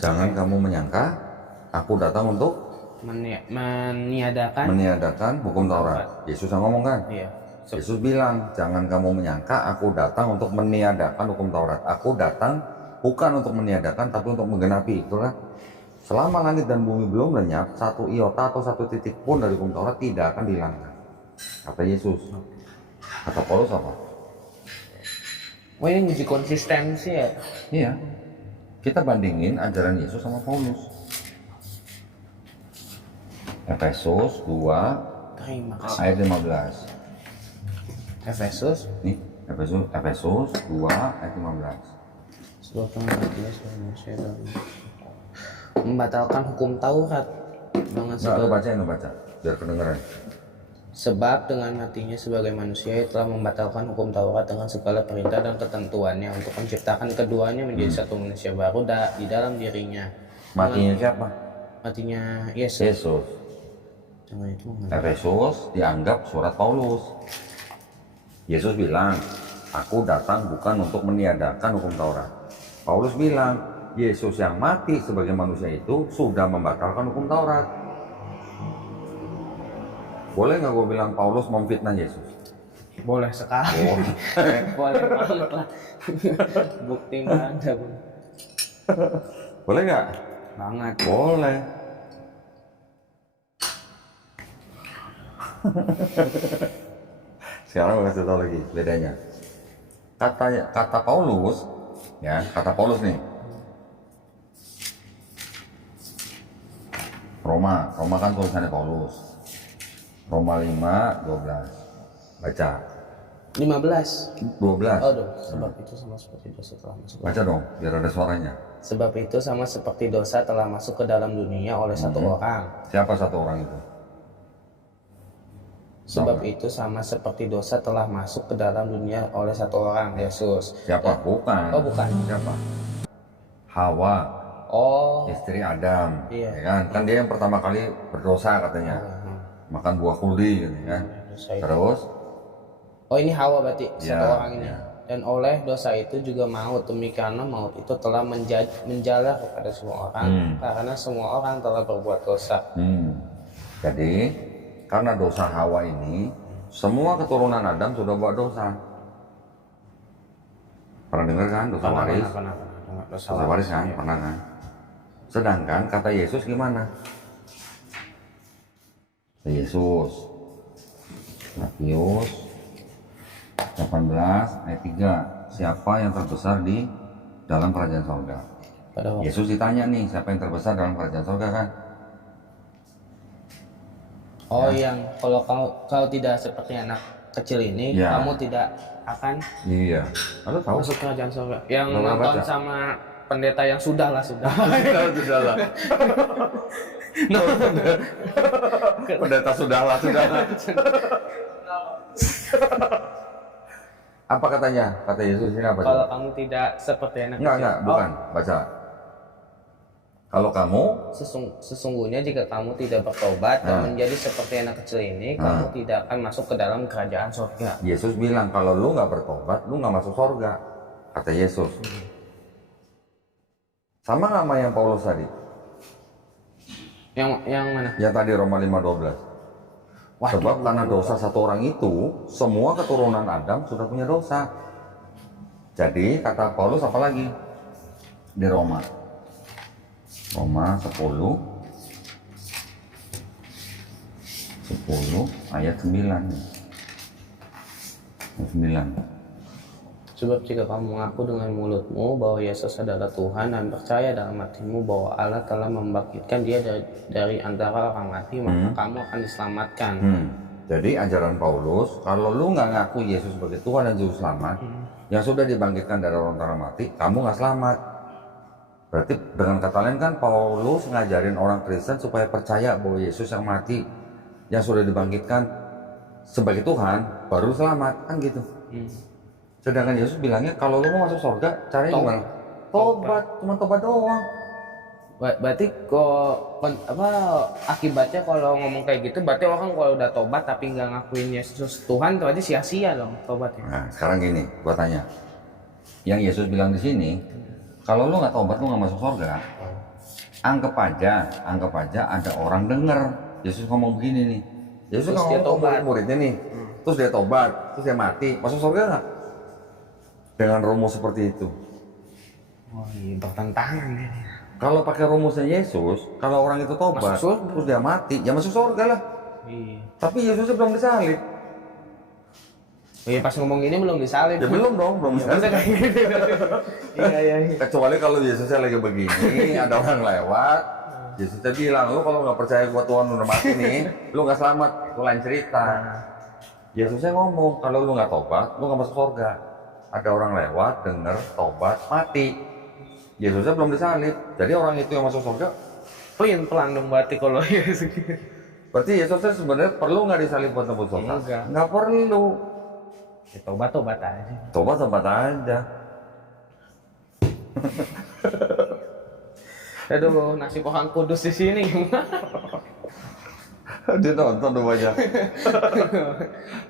Jangan kamu menyangka aku datang untuk meniadakan hukum Taurat. Yesus yang ngomong kan? Iya. Yesus bilang, jangan kamu menyangka aku datang untuk meniadakan hukum Taurat. Aku datang bukan untuk meniadakan, tapi untuk menggenapi. Itulah. Selama langit dan bumi belum lenyap, satu iota atau satu titik pun dari hukum Taurat tidak akan dihilangkan. Kata Yesus. Kata Paulus apa? Wah ini uji konsistensi ya? Iya. Kita bandingin ajaran Yesus sama Paulus. Efesus 2 Terima kasih. ayat 15. Efesus. Nih, Efesus 2 ayat 15. Sebab manusia membatalkan hukum Taurat dengan Lu baca, biar kedengeran. sebab dengan matinya sebagai manusia ia telah membatalkan hukum Taurat dengan segala perintah dan ketentuannya untuk menciptakan keduanya menjadi satu manusia baru di dalam dirinya. Matinya siapa? Matinya Yesus. Yesus. Jangan itu. Efesus dianggap surat Paulus. Yesus bilang, aku datang bukan untuk meniadakan hukum Taurat. Paulus bilang, Yesus yang mati sebagai manusia itu sudah membatalkan hukum Taurat. Boleh nggak gue bilang Paulus memfitnah Yesus? Boleh sekali. Oh. Boleh banget lah. Bukti nggak ada pun. Boleh nggak? Banget. Boleh. Sekarang gue kasih tau lagi bedanya. Kata Paulus, ya kata Paulus nih. Roma kan tulisannya Paulus. Roma 5:12. Baca. 15. 12. Oh, sebab itu sama seperti dosa telah masuk. Baca dong, biar ada suaranya. Sebab itu sama seperti dosa telah masuk ke dalam dunia oleh satu orang. Siapa satu orang itu? Sebab itu sama seperti dosa telah masuk ke dalam dunia oleh satu orang, Yesus. Siapa? Bukan. Oh, bukan. Siapa? Hawa, Oh, istri Adam. Iya. Ya kan? Kan dia yang pertama kali berdosa katanya. Makan buah kuli gitu kan. dosa itu. Terus Oh, ini Hawa berarti satu Ya, orang ini. ya. Dan oleh dosa itu juga maut, demikian maut itu telah menjalar kepada semua orang, karena semua orang telah berbuat dosa. Jadi karena dosa Hawa ini, semua keturunan Adam sudah buat dosa. Pernah dengar kan dosa waris? Pernah. Dosa waris kan, pernah kan? Sedangkan kata Yesus gimana? Kata Yesus, Matius 18 ayat 3, siapa yang terbesar di dalam kerajaan surga? Pada waktu Yesus ditanya nih, siapa yang terbesar dalam kerajaan surga kan? yang kalau tidak seperti anak kecil ini, Ya. kamu tidak akan Iya. Lalu tahu? masuk kerajaan surga. Yang Nggak pernah nonton baca. sama pendeta yang sudah. Sudah lah. Pendeta sudah lah. Apa katanya? Kata Yesus ini apa? Kalau kamu tidak seperti anak Enggak, kecil. bukan. Baca. Kalau kamu Sesungguhnya jika kamu tidak bertobat dan menjadi seperti anak kecil ini, kamu tidak akan masuk ke dalam kerajaan surga. Yesus bilang kalau lu nggak bertobat, lu nggak masuk surga. Kata Yesus. Sama nggak sama yang Paulus tadi? Yang mana? Yang tadi Roma 5:12. Sebab karena dosa satu orang itu, semua keturunan Adam sudah punya dosa. Jadi kata Paulus apa lagi? Di Roma 10 ayat 9. 9. Sebab jika kamu mengaku dengan mulutmu bahwa Yesus adalah Tuhan dan percaya dalam hatimu bahwa Allah telah membangkitkan dia dari antara orang mati, maka kamu akan diselamatkan. Jadi ajaran Paulus, kalau lu nggak ngaku Yesus sebagai Tuhan dan Juru Selamat, yang sudah dibangkitkan dari orang mati, kamu nggak selamat. Berarti dengan kata lain kan Paulus ngajarin orang Kristen supaya percaya bahwa Yesus yang mati, yang sudah dibangkitkan sebagai Tuhan, baru selamat, kan gitu. Sedangkan Yesus bilangnya kalau lu mau masuk surga, caranya gimana? Tobat, cuma tobat doang. Berarti akibatnya kalau ngomong kayak gitu, berarti orang kalau udah tobat tapi nggak ngakuin Yesus Tuhan, berarti sia-sia dong tobatnya. Nah, sekarang gini, gua tanya. Yang Yesus bilang di sini, kalau lu nggak tobat, lu nggak masuk surga. Anggap aja ada orang dengar Yesus ngomong begini nih. Yesus Terus kan dia ngomong ke tobat. muridnya nih. Terus dia tobat, terus dia mati, masuk surga nggak? Dengan rumus seperti itu. Oh iya, bertentangan ini. Kalau pakai rumusnya Yesus, kalau orang itu tobat, Masuk surga. terus dia mati, ya masuk surga lah. Iya. Tapi Yesusnya belum disalib. Oh iya, pas ngomong ini belum disalib. Ya belum dong, belum disalib. Iya. Kecuali kalau Yesusnya lagi begini, ada orang lewat, Yesusnya bilang, lu kalau nggak percaya gua Tuhan udah mati nih, lu nggak selamat, itu lain cerita. Yesusnya ngomong, kalau lu nggak tobat, lu nggak masuk surga. Ada orang lewat, denger, tobat, mati. Yesusnya belum disalib, jadi orang itu yang masuk surga. Pelan dong berarti kalau Yesus. Berarti Yesusnya sebenarnya perlu nggak disalib buat tembus dosa? Enggak. Nggak perlu. Ya, tobat aja. Tobat aja. Aduh, nasib orang kudus di sini gimana? Dia nonton tuh banyak.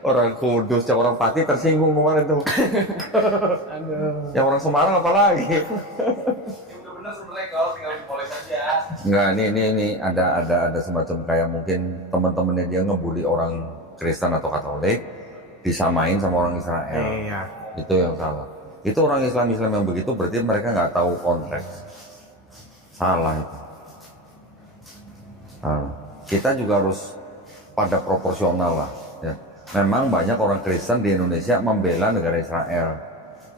Orang Kudus, yang orang Pati tersinggung kemarin tuh. Aduh. Yang orang Semarang apalagi? Udah bener sebenarnya kalau tinggal dipoles aja. Enggak, ini ada semacam kayak mungkin teman-temannya dia ngebully orang Kristen atau Katolik, disamain sama orang Israel. Iya. Itu yang salah. Itu orang Islam yang begitu berarti mereka nggak tahu konteks. Salah itu. Salah. Kita juga harus pada proporsional lah. Ya. Memang banyak orang Kristen di Indonesia membela negara Israel.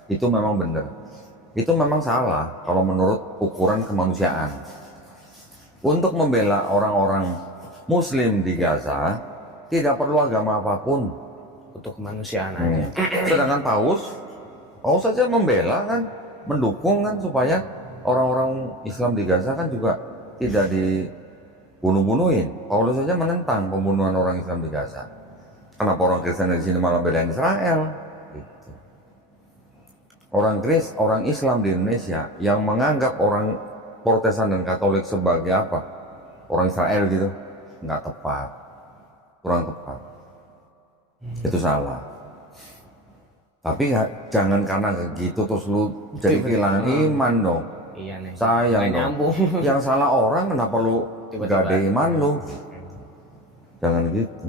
Itu memang benar. Itu memang salah kalau menurut ukuran kemanusiaan. Untuk membela orang-orang Muslim di Gaza tidak perlu agama apapun. untuk kemanusiaan aja. Sedangkan Paus saja membela kan, mendukung kan supaya orang-orang Islam di Gaza kan juga tidak dibunuh-bunuhin. Paulus saja menentang pembunuhan orang Islam di Gaza. Kenapa orang Kristen di sini malah belain Israel? Gitu. Orang Islam di Indonesia yang menganggap orang Protestan dan Katolik sebagai apa? Orang Israel gitu, nggak tepat, kurang tepat. Itu salah. Tapi jangan karena gitu terus lu jadi kehilangan iman dong. Iya nih. Sayang Nggak dong. nyambung. Yang salah orang kenapa lu Tiba-tiba. gak ada iman lu? Jangan gitu.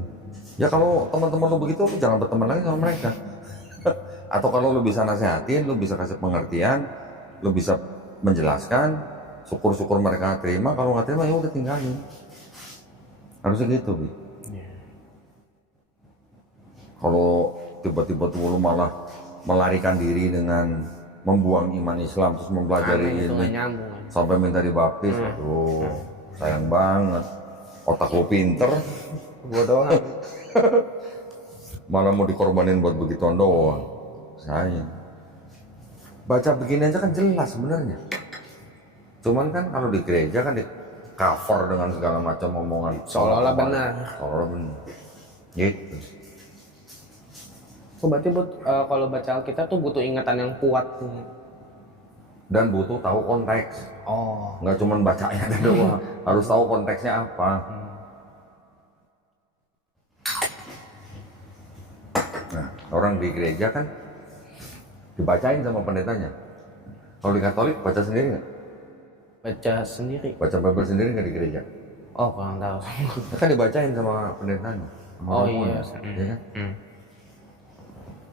Ya kalau teman-teman lu begitu, lu jangan berteman lagi sama mereka. Atau kalau lu bisa nasehatin, lu bisa kasih pengertian, lu bisa menjelaskan, syukur-syukur mereka terima. Kalau nggak terima ya udah tinggalin. Harusnya gitu, Bi. Kalau tiba-tiba tuh lu malah melarikan diri dengan membuang iman Islam terus mempelajari Aneh, itu nggak ini nyambung. sampai minta dibaptis, aduh sayang banget. Otak lu pinter, Gua doang. malah mau dikorbanin buat begituan doang. Sayang. Baca begini aja kan jelas sebenarnya. Cuman kan kalau di gereja kan di cover dengan segala macam omongan Seolah-olah benar. Seolah-olah benar. Gitu. So, berarti kalau baca Alkitab tuh butuh ingatan yang kuat. Dan butuh tahu konteks. Oh. Nggak cuma bacanya doang, harus tahu konteksnya apa. Nah, orang di gereja kan dibacain sama pendetanya. Kalau di Katolik baca sendiri nggak? Baca sendiri. Baca Bible sendiri nggak di gereja? Oh, kurang tahu. Kan dibacain sama pendetanya. Sama Oh romonya, iya. ya kan?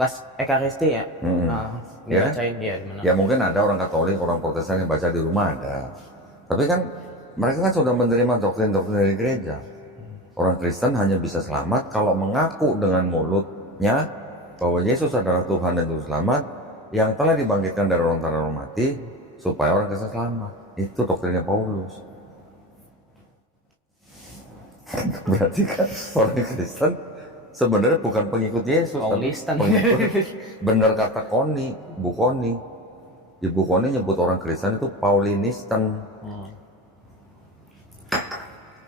Pas Ekaristi ya? Ya kan? Dibacain, iya benar. Ya mungkin ada orang Katolik, orang Protestan yang baca di rumah ada. Tapi kan mereka kan sudah menerima doktrin-doktrin dari gereja. Orang Kristen hanya bisa selamat kalau mengaku dengan mulutnya bahwa Yesus adalah Tuhan dan Juru Selamat yang telah dibangkitkan dari orang mati supaya orang Kristen selamat. Itu doktrinnya Paulus. Berarti kan orang Kristen sebenarnya bukan pengikut Yesus, Paulisten. tapi pengikut. Benar kata Koni, Bu Koni. Ibu Koni nyebut orang Kristen itu Paulinisten.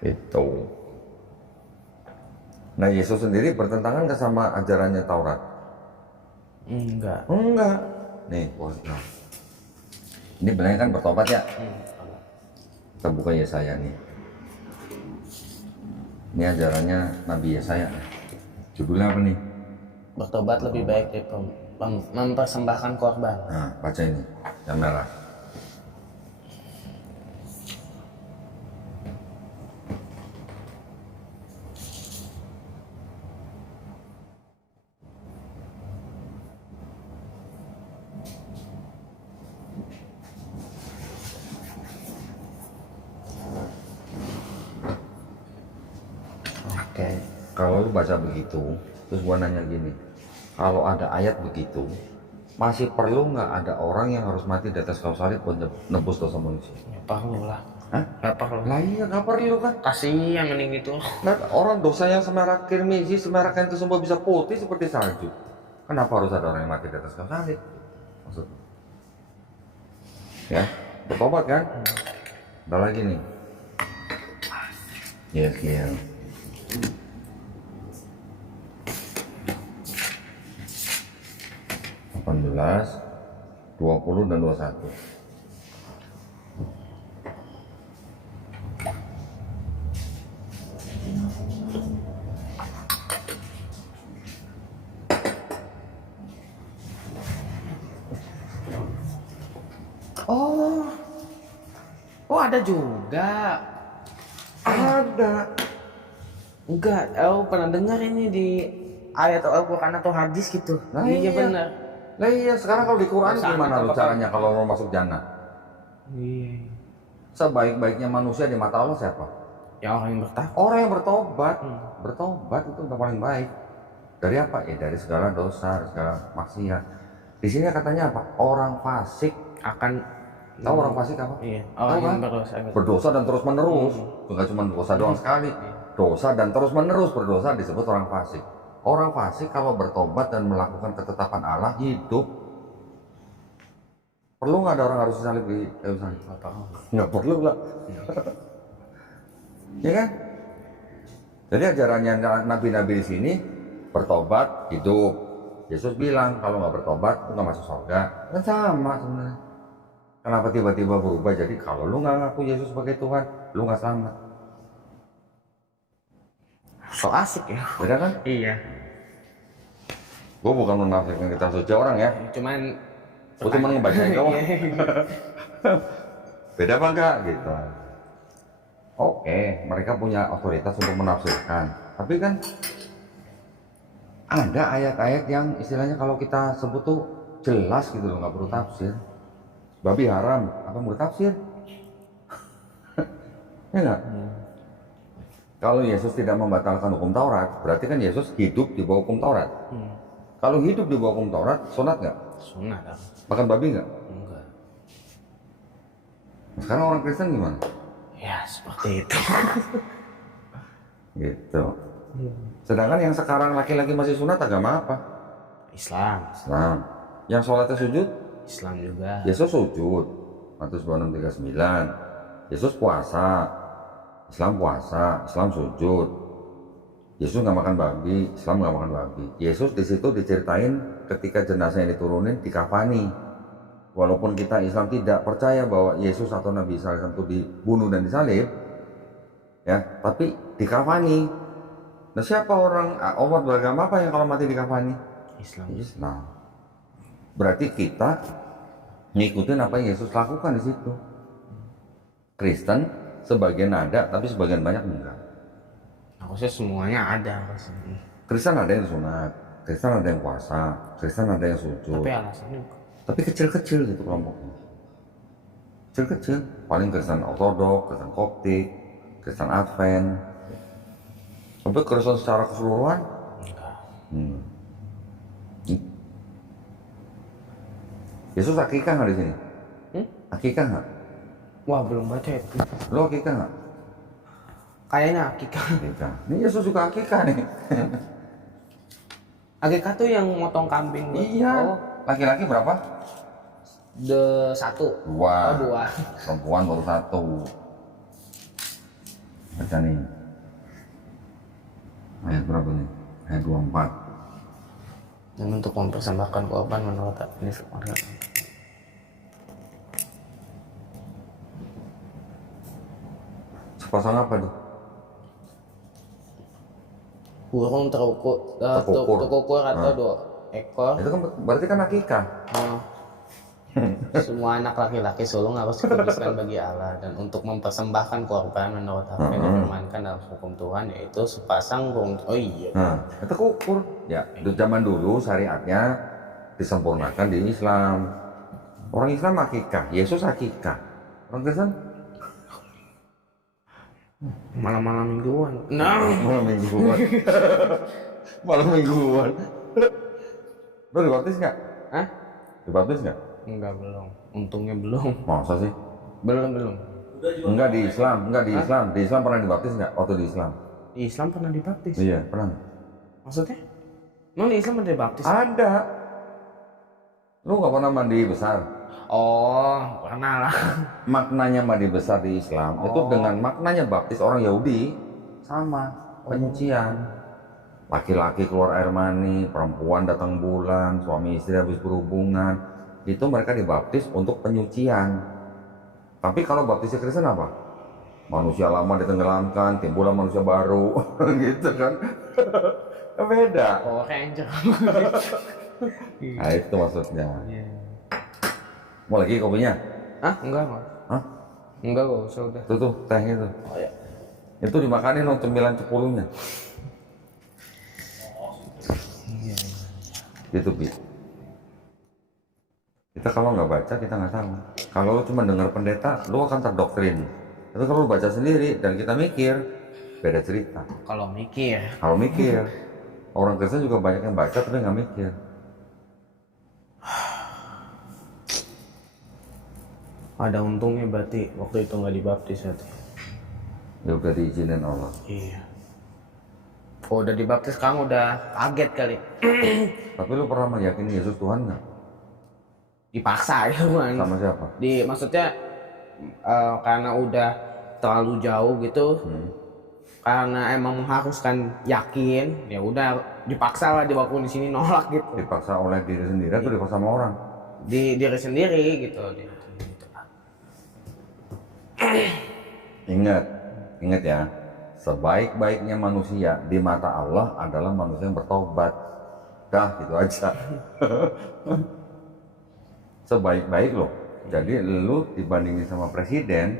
Itu. Nah, Yesus sendiri bertentangan ke sama ajarannya Taurat? Enggak. Enggak. Nih, nah. Ini bilangnya kan bertobat ya. Kita buka Yesaya nih. Ini ajarannya Nabi Yesaya. Judulnya apa nih? Bertobat lebih baik dari mempersembahkan korban. Nah, baca ini, yang merah. Oke. Kalau lu baca begitu, terus gua nanya gini, kalau ada ayat begitu, masih perlu nggak ada orang yang harus mati di atas kayu salib buat nebus dosa manusia? Nggak perlu lah. Hah? Nggak perlu. Lah iya nggak perlu kan? Kasihan mending gitu. Nah, orang dosa yang semerah kirmisi, semerah kain kesumba bisa putih seperti salju. Kenapa harus ada orang yang mati di atas kayu salib? Maksudnya? Ya, bertobat kan? Ada lagi nih. Yes, yes. Belas, 20 dan 21. Oh ada juga. Ada. Enggak, aku pernah dengar ini di ayat Al-Quran atau hadis gitu. Nah, iya iya. benar. Lah iya, sekarang kalau di Quran Sama gimana lu apa-apa. caranya kalau mau masuk jannah? Iya. Sebaik-baiknya manusia di mata Allah siapa? Ya orang yang bertakwa. Orang yang bertobat. Bertobat itu udah paling baik. Dari apa? Ya dari segala dosa, segala maksiat. Di sini katanya apa? Orang fasik. Akan Tahu orang fasik apa? Iya. Tahu Orang yang kan? berdosa. gitu. Berdosa dan terus menerus. Bukan cuma dosa doang sekali. Dosa dan terus menerus berdosa disebut orang fasik. Orang fasik kalau bertobat dan melakukan ketetapan Allah hidup. Perlu nggak ada orang harus disalib di kayu salib? Nggak perlu lah. Ya kan? Jadi ajarannya nabi-nabi di sini bertobat hidup. Yesus bilang kalau nggak bertobat lu nggak masuk surga. Kan sama sebenarnya. Kenapa tiba-tiba berubah jadi kalau lu nggak ngaku Yesus sebagai Tuhan, lu nggak selamat. So asik ya. Beda kan? Iya. Gue bukan menafsirkan kita suci orang ya. Cuman Gue cuma ngebacain doang. Beda apa enggak gitu. Oke, mereka punya otoritas untuk menafsirkan. Tapi kan ada ayat-ayat yang istilahnya kalau kita sebut tuh jelas gitu loh, nggak perlu tafsir. Babi haram, apa mau tafsir? Ya enggak? Kalau Yesus tidak membatalkan hukum Taurat, berarti kan Yesus hidup di bawah hukum Taurat. Kalau hidup di bawah hukum Taurat, sunat nggak? sunat kan? Makan babi nggak? Enggak. Sekarang orang Kristen gimana? Ya seperti itu. Gitu. Sedangkan yang sekarang laki-laki masih sunat agama apa? Islam. Islam. Yang sholatnya sujud? Islam juga. Yesus sujud. Matius 26:39. Yesus puasa. Islam puasa. Islam sujud. Yesus nggak makan babi. Islam nggak makan babi. Yesus di situ diceritain ketika jenazahnya diturunin dikafani. Walaupun kita Islam tidak percaya bahwa Yesus atau Nabi Isa itu dibunuh dan disalib, ya, tapi dikafani. Nah, siapa orang umat beragama apa yang kalau mati dikafani? Islam. Islam. Berarti kita ngikutin apa yang Yesus lakukan di situ. Kristen sebagian ada, tapi sebagian banyak enggak. Aku sih semuanya ada. Kristen ada yang sunat, Kristen ada yang puasa, Kristen ada yang sujud. Tapi alasannya Tapi kecil-kecil gitu kelompoknya. Kecil-kecil. Paling Kristen Ortodok, Kristen Koptik, Kristen Advent. Tapi Kristen secara keseluruhan? enggak. Yesus akikah nggak di sini? Akikah nggak? Wah belum baca itu. Lo akikah nggak? Kayaknya akikah. Akikah. Ini Yesus juga akikah nih. Akikah tuh yang motong kambing. Iya. Oh, Laki-laki berapa? satu. Dua. Oh, dua. Perempuan baru satu. Baca nih. Ayat berapa nih? Ayat 24. Dan untuk mempersembahkan korban menurut ini keluarga. Sepasang apa tuh? Burung terukur, Terukur. atau 2 ekor. Itu kan berarti kan akikah. Oh. Semua anak laki-laki sulung harus dikuduskan bagi Allah, dan untuk mempersembahkan korban menurut apa yang difirmankan dalam hukum Tuhan, yaitu sepasang burung. Oh iya. Nah, itu ukur. Ya, itu zaman dulu syariatnya disempurnakan di Islam. Orang Islam akikah, Yesus akikah. Orang Kristen Malam-malam mingguan. Nah. malam mingguan. Malam mingguan. Lo dibaptis nggak? Hah? Dibaptis nggak? Enggak, belum. Untungnya belum. Masa sih? Belum. Enggak di Islam, enggak di Islam. Di Islam pernah dibaptis nggak? Waktu di Islam? Di Islam pernah dibaptis. Iya, pernah. Maksudnya? Emang di Islam ada dibaptis? Ada. Lu nggak pernah mandi besar? Oh, pernah lah. Maknanya mandi besar di Islam itu dengan maknanya baptis orang Yahudi sama, penyucian. Laki-laki keluar air mani, perempuan datang bulan, suami istri habis berhubungan, itu mereka dibaptis untuk penyucian. Tapi kalau baptisnya Kristen apa? Manusia lama ditenggelamkan, timbullah manusia baru, gitu kan? Beda. Oh, ranger. Nah itu maksudnya. Iya. Mau lagi kopinya? Hah? Enggak, Mas. Hah? Enggak kok, udah. Tuh tehnya tuh. Oh ya. Itu dimakanin dong cemilan 10-nya. Iya. Gitu Bi. Kita kalau nggak baca kita nggak tahu. Kalau lu cuma dengar pendeta, lu akan terdoktrin. Tapi kalau lu baca sendiri dan kita mikir, beda cerita. Kalau mikir, Kalau mikir, orang Kristen juga banyak yang baca tapi nggak mikir. ada untungnya berarti waktu itu nggak dibaptis berarti. Ya udah diizinin Allah. Iya. Kalau udah dibaptis sekarang udah kaget kali. Tapi lu pernah meyakini Yesus Tuhan nggak? Dipaksa ya man. Sama siapa? Maksudnya karena udah terlalu jauh gitu. Karena emang mengharuskan yakin, ya udah dipaksa lah diwaktu di sini nolak gitu. Dipaksa oleh diri sendiri atau dipaksa sama orang? Di diri sendiri gitu. Ingat ya, sebaik-baiknya manusia di mata Allah adalah manusia yang bertobat. Dah, gitu aja. Sebaik-baik loh. Jadi lu dibandingin sama presiden,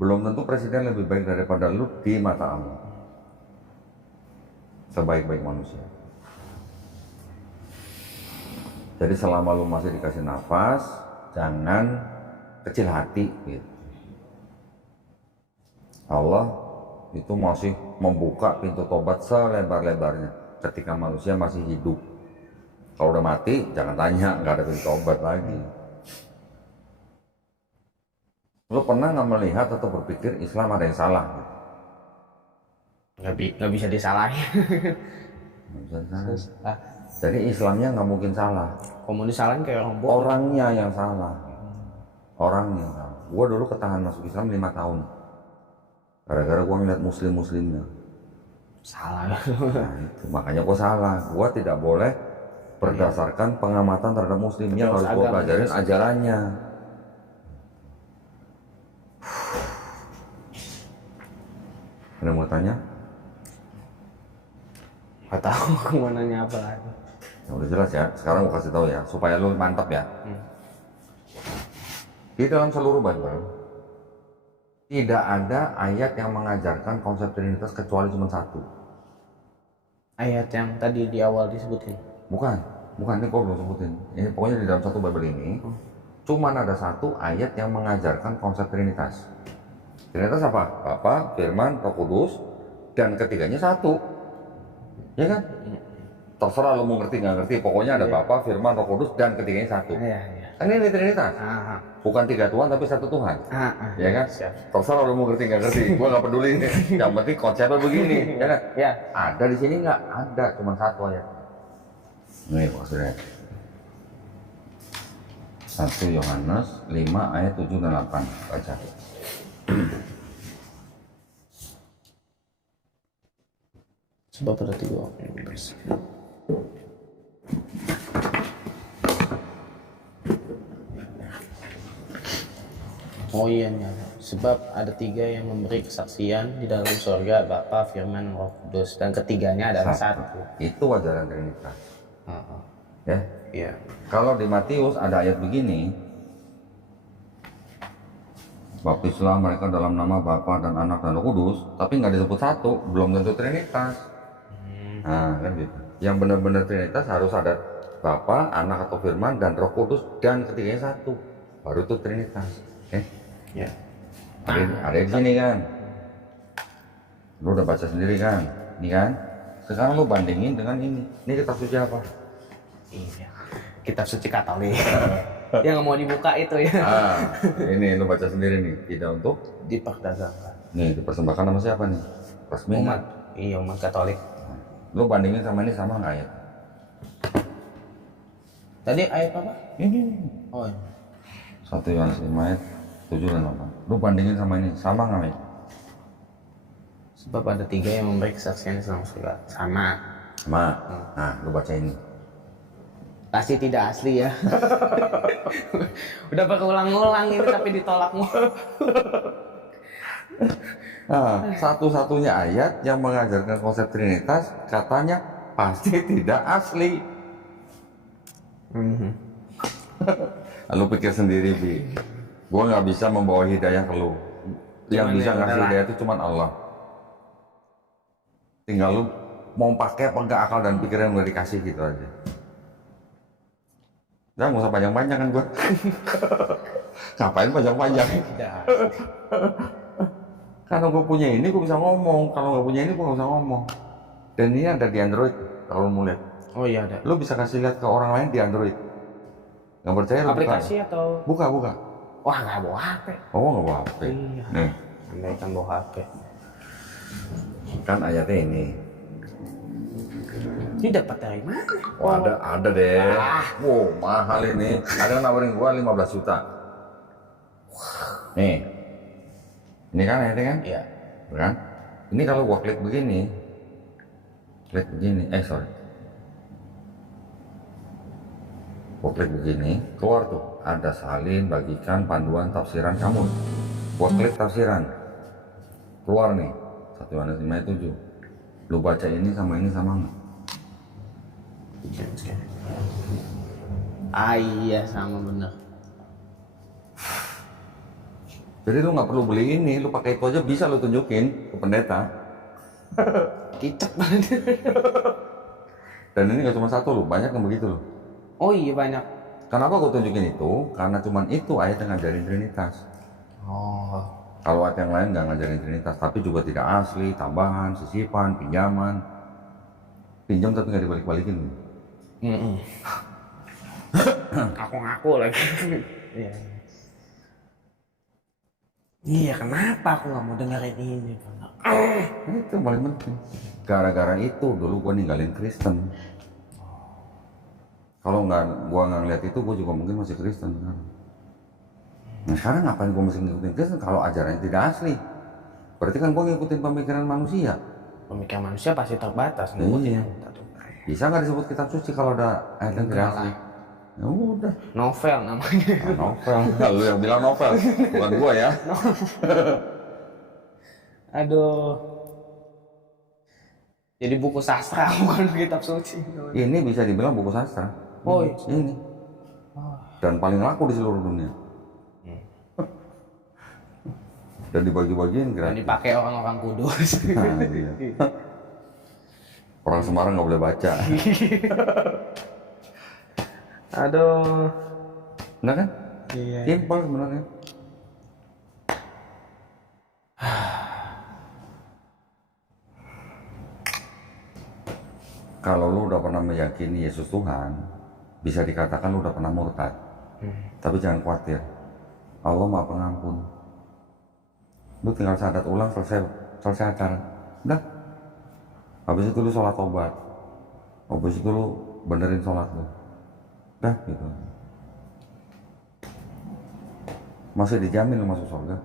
belum tentu presiden lebih baik daripada lu di mata Allah. Sebaik-baik manusia. Jadi selama lu masih dikasih nafas, jangan kecil hati gitu. Allah itu masih membuka pintu tobat selebar-lebarnya ketika manusia masih hidup. Kalau udah mati, jangan tanya, nggak ada pintu tobat lagi. Lu pernah nggak melihat atau berpikir Islam ada yang salah? Nggak bisa disalahin. Nggak bisa salah. Jadi Islamnya nggak mungkin salah. Kalau mau disalahin kayak orang bohong. Orangnya yang salah. Orangnya yang salah. Gua dulu ketahan masuk Islam 5 tahun. Gara-gara gua ngeliat muslimnya. Salah. Nah, itu. Makanya gua salah. Gua tidak boleh berdasarkan pengamatan terhadap muslimnya, harus gua pelajarin ajarannya. Ada mau tanya? Gak tahu kemananya apa lagi. Ya udah jelas ya. Sekarang gua kasih tahu ya, supaya lu mantap ya. Di dalam seluruh Bible tidak ada ayat yang mengajarkan konsep Trinitas kecuali cuma satu. Ayat yang tadi di awal disebutin. Bukan ini kok belum sebutin. Ini pokoknya di dalam satu Bible ini cuman ada satu ayat yang mengajarkan konsep Trinitas. Trinitas apa? Bapa, Firman, Roh Kudus, dan ketiganya satu. Ya kan? Terserah lo mau ngerti nggak ngerti, pokoknya ada Bapa, Firman, Roh Kudus, dan ketiganya satu. Iya. Kan ini Trinitas. Bukan 3 Tuhan tapi 1 Tuhan. Ya kan? Siap. Terserah lo mau ngerti nggak ngerti, gua nggak peduli. Yang penting konsepnya begini, ya kan? Ya. Ada di sini nggak? Ada, cuma satu ayat. Nih maksudnya 1 Yohanes 5 ayat 7 dan 8. Baca. Sebab ada 3 orang yang bersih. Oh iya, sebab ada 3 yang memberi kesaksian di dalam surga, Bapa, Firman, Roh Kudus, dan ketiganya adalah satu. Itu ajaran Trinitas. Ya. Iya. Kalau di Matius ada ayat begini, baptislah mereka dalam nama Bapa dan Anak dan Roh Kudus, tapi nggak disebut satu, belum tentu Trinitas. Nah, kan gitu. Yang benar-benar Trinitas harus ada Bapa, Anak atau Firman dan Roh Kudus dan ketiganya satu, baru itu Trinitas. Ya. Ada di sini kan. Lu udah baca sendiri kan? Ini kan? Sekarang lu bandingin dengan ini. Ini kitab suci apa? Iya. Kitab suci Katolik. Yang nggak mau dibuka itu ya. Ini lu baca sendiri nih. Tidak untuk Diperdagangkan. nih dipersembahkan sama siapa nih? Resmi Umat. Iya, umat Katolik. Lu bandingin sama ini sama nggak ayat? Tadi ayat apa? Ini. Oh, ini. 1 Yohanes 5 ayat 7 dan 8. Lu bandingin sama ini sama nggak ayat? Sebab ada 3 yang memberi kesaksian di dalam surga. Sama. Nah, lu baca ini. Pasti tidak asli ya. Udah berulang-ulang ini tapi ditolak mulu. Nah, satu-satunya ayat yang mengajarkan konsep Trinitas katanya pasti tidak asli. Lu pikir sendiri, Bi. Gua nggak bisa membawa hidayah ke lu. Yang bisa ngasih hidayah itu cuma Allah. Tinggal lu mau pakai apa enggak akal dan pikiran yang udah dikasih gitu aja. Jangan nggak usah panjang-panjang kan gua. Ngapain panjang-panjang? Kalau gue punya ini gue bisa ngomong, kalau nggak punya ini gue nggak bisa ngomong. Dan ini ada di Android kalau mau lihat. Oh iya ada. Lu bisa kasih lihat ke orang lain di Android. Nggak percaya lu Aplikasi buka. atau? Buka. Wah nggak bawa HP. Oh nggak bawa HP. Iya. Nih Andai kan bawa HP. kan ayatnya ini. Ini dapat dari mana? Oh, ada deh. Wow, mahal ini. Ada yang nawarin gua 15 juta. Nih. Ini kan ini kan? Iya. Kan? Ini kalau gua klik begini. Sorry. Gua klik begini, keluar tuh. Ada salin, bagikan, panduan, tafsiran kamu. Gua klik tafsiran. Keluar nih. 1 Yohanes 5:7. Lu baca ini sama enggak? Iya sama bener. Jadi lu nggak perlu beli ini, lu pakai itu aja bisa lu tunjukin ke pendeta. Kicep banget. Dan ini nggak cuma satu lu, banyak yang begitu lu. Oh iya banyak. Kenapa gue tunjukin itu? Karena cuman itu ayat yang ngajarin Trinitas. Oh. Kalau ayat yang lain nggak ngajarin Trinitas, tapi juga tidak asli, tambahan, sisipan, pinjaman. Pinjam tapi nggak dibalik-balikin. Aku ngaku lagi. Iya. Iya, kenapa aku nggak mau dengerin ini? Itu yang paling penting. Gara-gara itu dulu gue ninggalin Kristen. Kalau gua nggak ngeliat itu, gue juga mungkin masih Kristen kan. Nah sekarang ngapain gue mesti ngikutin Kristen kalau ajarannya tidak asli? Berarti kan gue ngikutin pemikiran manusia. Pemikiran manusia pasti terbatas. Iya. Bisa nggak disebut kitab suci kalau ada ayat yang tidak asli? Ya udah. Novel namanya. Nah, novel. Lu yang bilang novel, bukan gua ya. Aduh. Jadi buku sastra bukan kitab suci. Ini bisa dibilang buku sastra. Oh iya. Ini. Dan paling laku di seluruh dunia. Dan dibagi-bagiin Dan gratis. dipakai orang-orang kudus. Nah, iya. Orang Semarang nggak boleh baca. Aduh. Benar kan? Iya. Simpel sebenarnya. Kalau lu udah pernah meyakini Yesus Tuhan, bisa dikatakan lu udah pernah murtad. Tapi jangan khawatir, Allah Maha Pengampun. Lu tinggal syahadat ulang, selesai acara. Udah. Habis itu lu sholat tobat. Habis itu lu benerin sholat lu. Udah gitu. Masih dijamin lu masuk surga.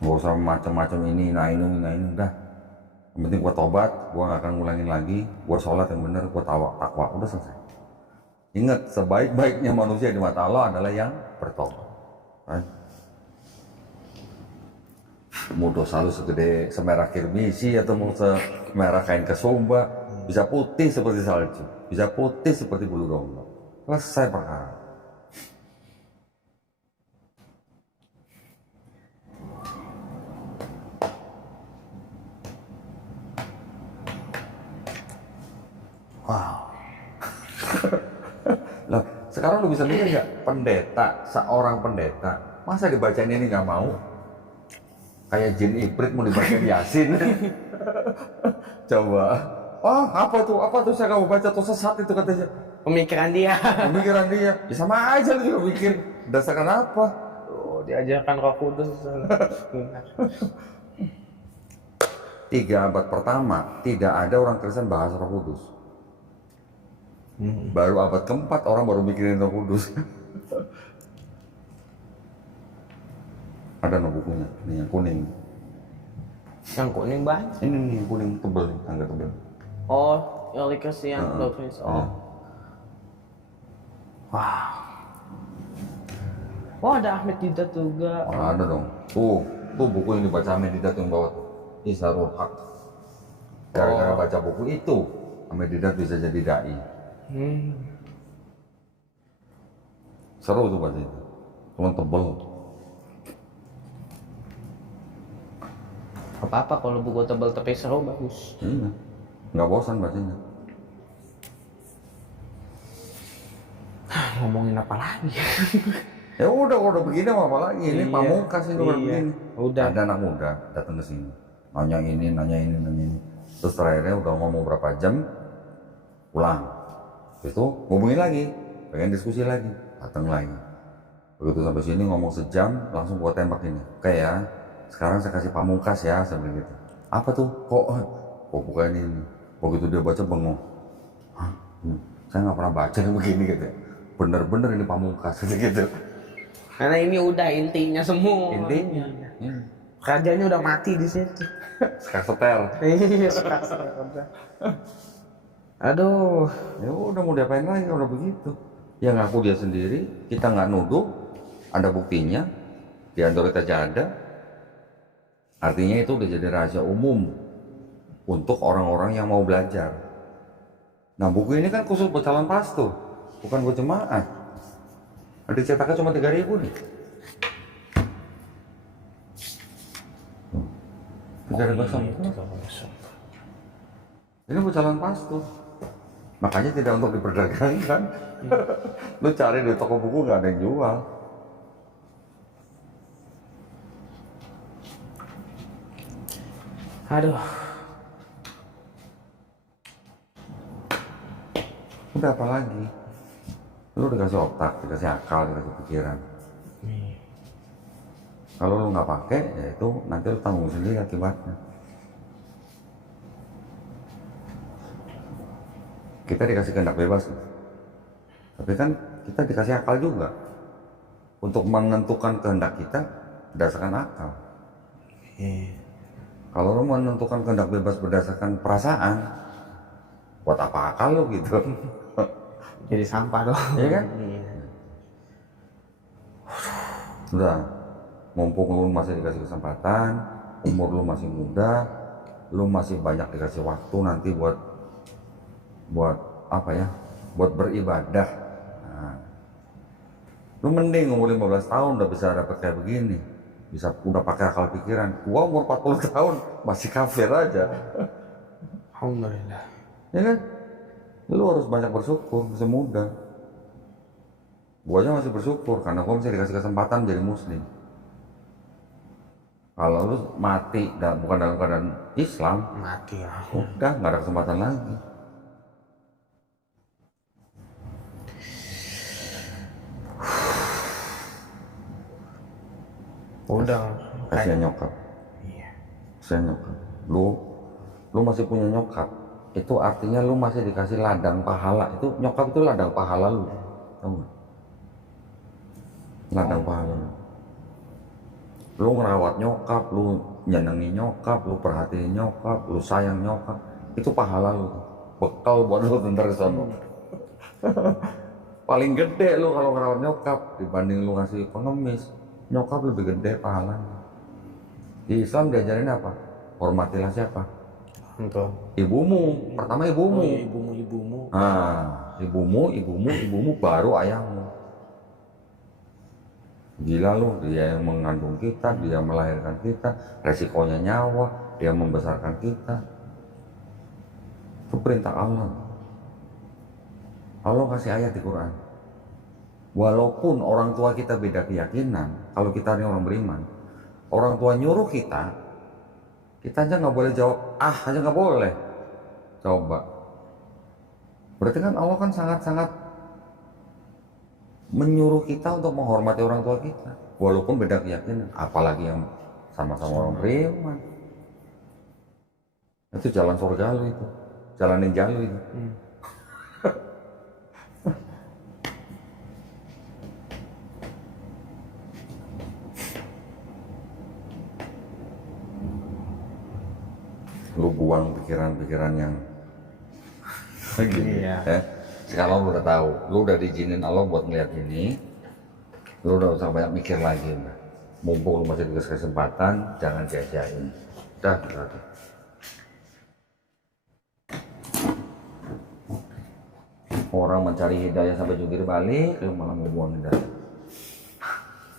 Gak usah macam-macam ini, nah ini, udah. Yang penting gua tobat, gua gak akan ngulangin lagi. Gua sholat yang bener, gua takwa, udah selesai. Ingat, sebaik-baiknya manusia di mata Allah adalah yang bertobat. Kan? Mau dosa lu segede semerah kirmisi atau mau semerah kain kesumba, bisa putih seperti salju, bisa putih seperti bulu domba. Selesai perkara. Wow. Loh, sekarang lu bisa mikir nggak, pendeta, seorang pendeta, masa dibacain ini nggak mau? Kayak jin ibrit mau dibacain Yasin. Coba. Oh, apa tuh saya nggak mau baca tuh, sesat itu katanya. Pemikiran dia. Pemikiran dia. Ya sama aja lu juga mikir. Dasarkan apa? Oh, diajarkan Roh Kudus. 3 abad pertama tidak ada orang Kristen bahas Roh Kudus. Baru abad keempat orang baru mikirin Roh Kudus. Ada no bukunya, ini yang kuning. Yang kuning banget. Ini nih yang kuning tebel, agak tebel. Oh, Early Christian Doctrines. Oh. Wow. Oh, ada Ahmed Didat juga. Oh, ada dong. Tuh buku yang dibaca Ahmed Didat yang bawah tuh. Isharul Haq. Gara-gara baca buku itu, Ahmed Didat bisa jadi dai. Seru tuh baca itu. Cuman tebel. Apa-apa kalau buku tebal tapi seru bagus. Iya. Nggak bosan bacanya. Ngomongin apa lagi? Ya udah begini mau apa lagi? Ini Iya, pamungkas ini udah iya. begini. Udah. Ada anak muda datang ke sini. Nanya ini. Terus terakhirnya udah ngomong berapa jam, pulang. Terus itu ngomongin lagi, pengen diskusi lagi, datang lagi. Begitu sampai sini ngomong sejam, langsung gua tembak ini. Oke ya, sekarang saya kasih pamungkas ya, saya bilang gitu. Apa tuh? Kok bukan ini. Begitu dia baca bengong. Hah? Saya nggak pernah baca yang begini gitu. Bener-bener ini pamungkas gitu. Karena ini udah intinya semua. Intinya. Rajanya udah mati di situ. Skater. Iya, udah. Aduh. Ya udah mau diapain lagi udah begitu. Ya ngaku dia sendiri, kita nggak nuduh, ada buktinya, di Android aja ada. Artinya itu udah jadi rahasia umum untuk orang-orang yang mau belajar. Nah buku ini kan khusus buat calon pastor, bukan buat jemaat. Ada cetaknya cuma 3.000 nih. 3.000 sama. Ini buat calon pastor. Makanya tidak untuk diperdagangkan. Lu cari di toko buku nggak ada yang jual. Aduh. Udah apa lagi? Lu dikasih otak, dikasih akal, dikasih pikiran. Kalau lu nggak pakai, ya itu nanti lu tanggung sendiri akibatnya. Kita dikasih kehendak bebas, tapi kan kita dikasih akal juga untuk menentukan kehendak kita berdasarkan akal. Kalau lu menentukan kehendak bebas berdasarkan perasaan, buat apa akal lu gitu? Jadi sampah dong. Iya kan? Udah, mumpung lu masih dikasih kesempatan, umur lu masih muda, lu masih banyak dikasih waktu nanti buat apa ya? Buat beribadah. Nah, lu mending umur 15 tahun udah bisa dapet kayak begini, bisa udah pakai akal pikiran. Gua umur 40 tahun masih kafir aja. Alhamdulillah. Ya kan? Lu harus banyak bersyukur, masih muda. Gua aja masih bersyukur karena gua masih dikasih kesempatan jadi muslim. Kalau lu mati dan bukan dalam keadaan Islam, Mati ya. udah nggak ada kesempatan lagi. Udah. Kasihan nyokap. Iya. Kasihan nyokap. Lu masih punya nyokap. Itu artinya lu masih dikasih ladang pahala. Itu nyokap itu ladang pahala lu. Tahu nggak? Ladang pahala lu. Lu ngerawat nyokap, lu nyenengi nyokap, lu perhatiin nyokap, lu sayang nyokap. Itu pahala lu. Bekal buat lu ntar sono. Paling gede lu kalau ngerawat nyokap dibanding lu ngasih pengemis. Nyokap lebih gede pahalanya. Di Islam diajarin apa? Hormatilah siapa? Untuk Ibumu. Pertama ibumu. ibumu. Nah, ibumu baru ayahmu. Gila lu, dia yang mengandung kita, dia melahirkan kita, resikonya nyawa, dia membesarkan kita. Itu perintah Allah. Allah kasih ayat di Quran. Walaupun orang tua kita beda keyakinan, kalau kita ini orang beriman, orang tua nyuruh kita aja nggak boleh jawab aja nggak boleh. Coba. Berarti kan Allah kan sangat-sangat menyuruh kita untuk menghormati orang tua kita, walaupun beda keyakinan, apalagi yang sama-sama orang beriman. Itu jalan surga lu itu, jalan ninja lu itu. Lu buang pikiran-pikiran yang gini, Iya. ya. Sekarang lu udah tahu, lu udah diizinin Allah buat ngeliat ini, lu udah usah banyak mikir lagi, mbak. Mumpung lu masih dikasih kesempatan, jangan sia-siain. Dah, gitu. Orang mencari hidayah sampai jungkir balik, lu malah mau buang hidayah.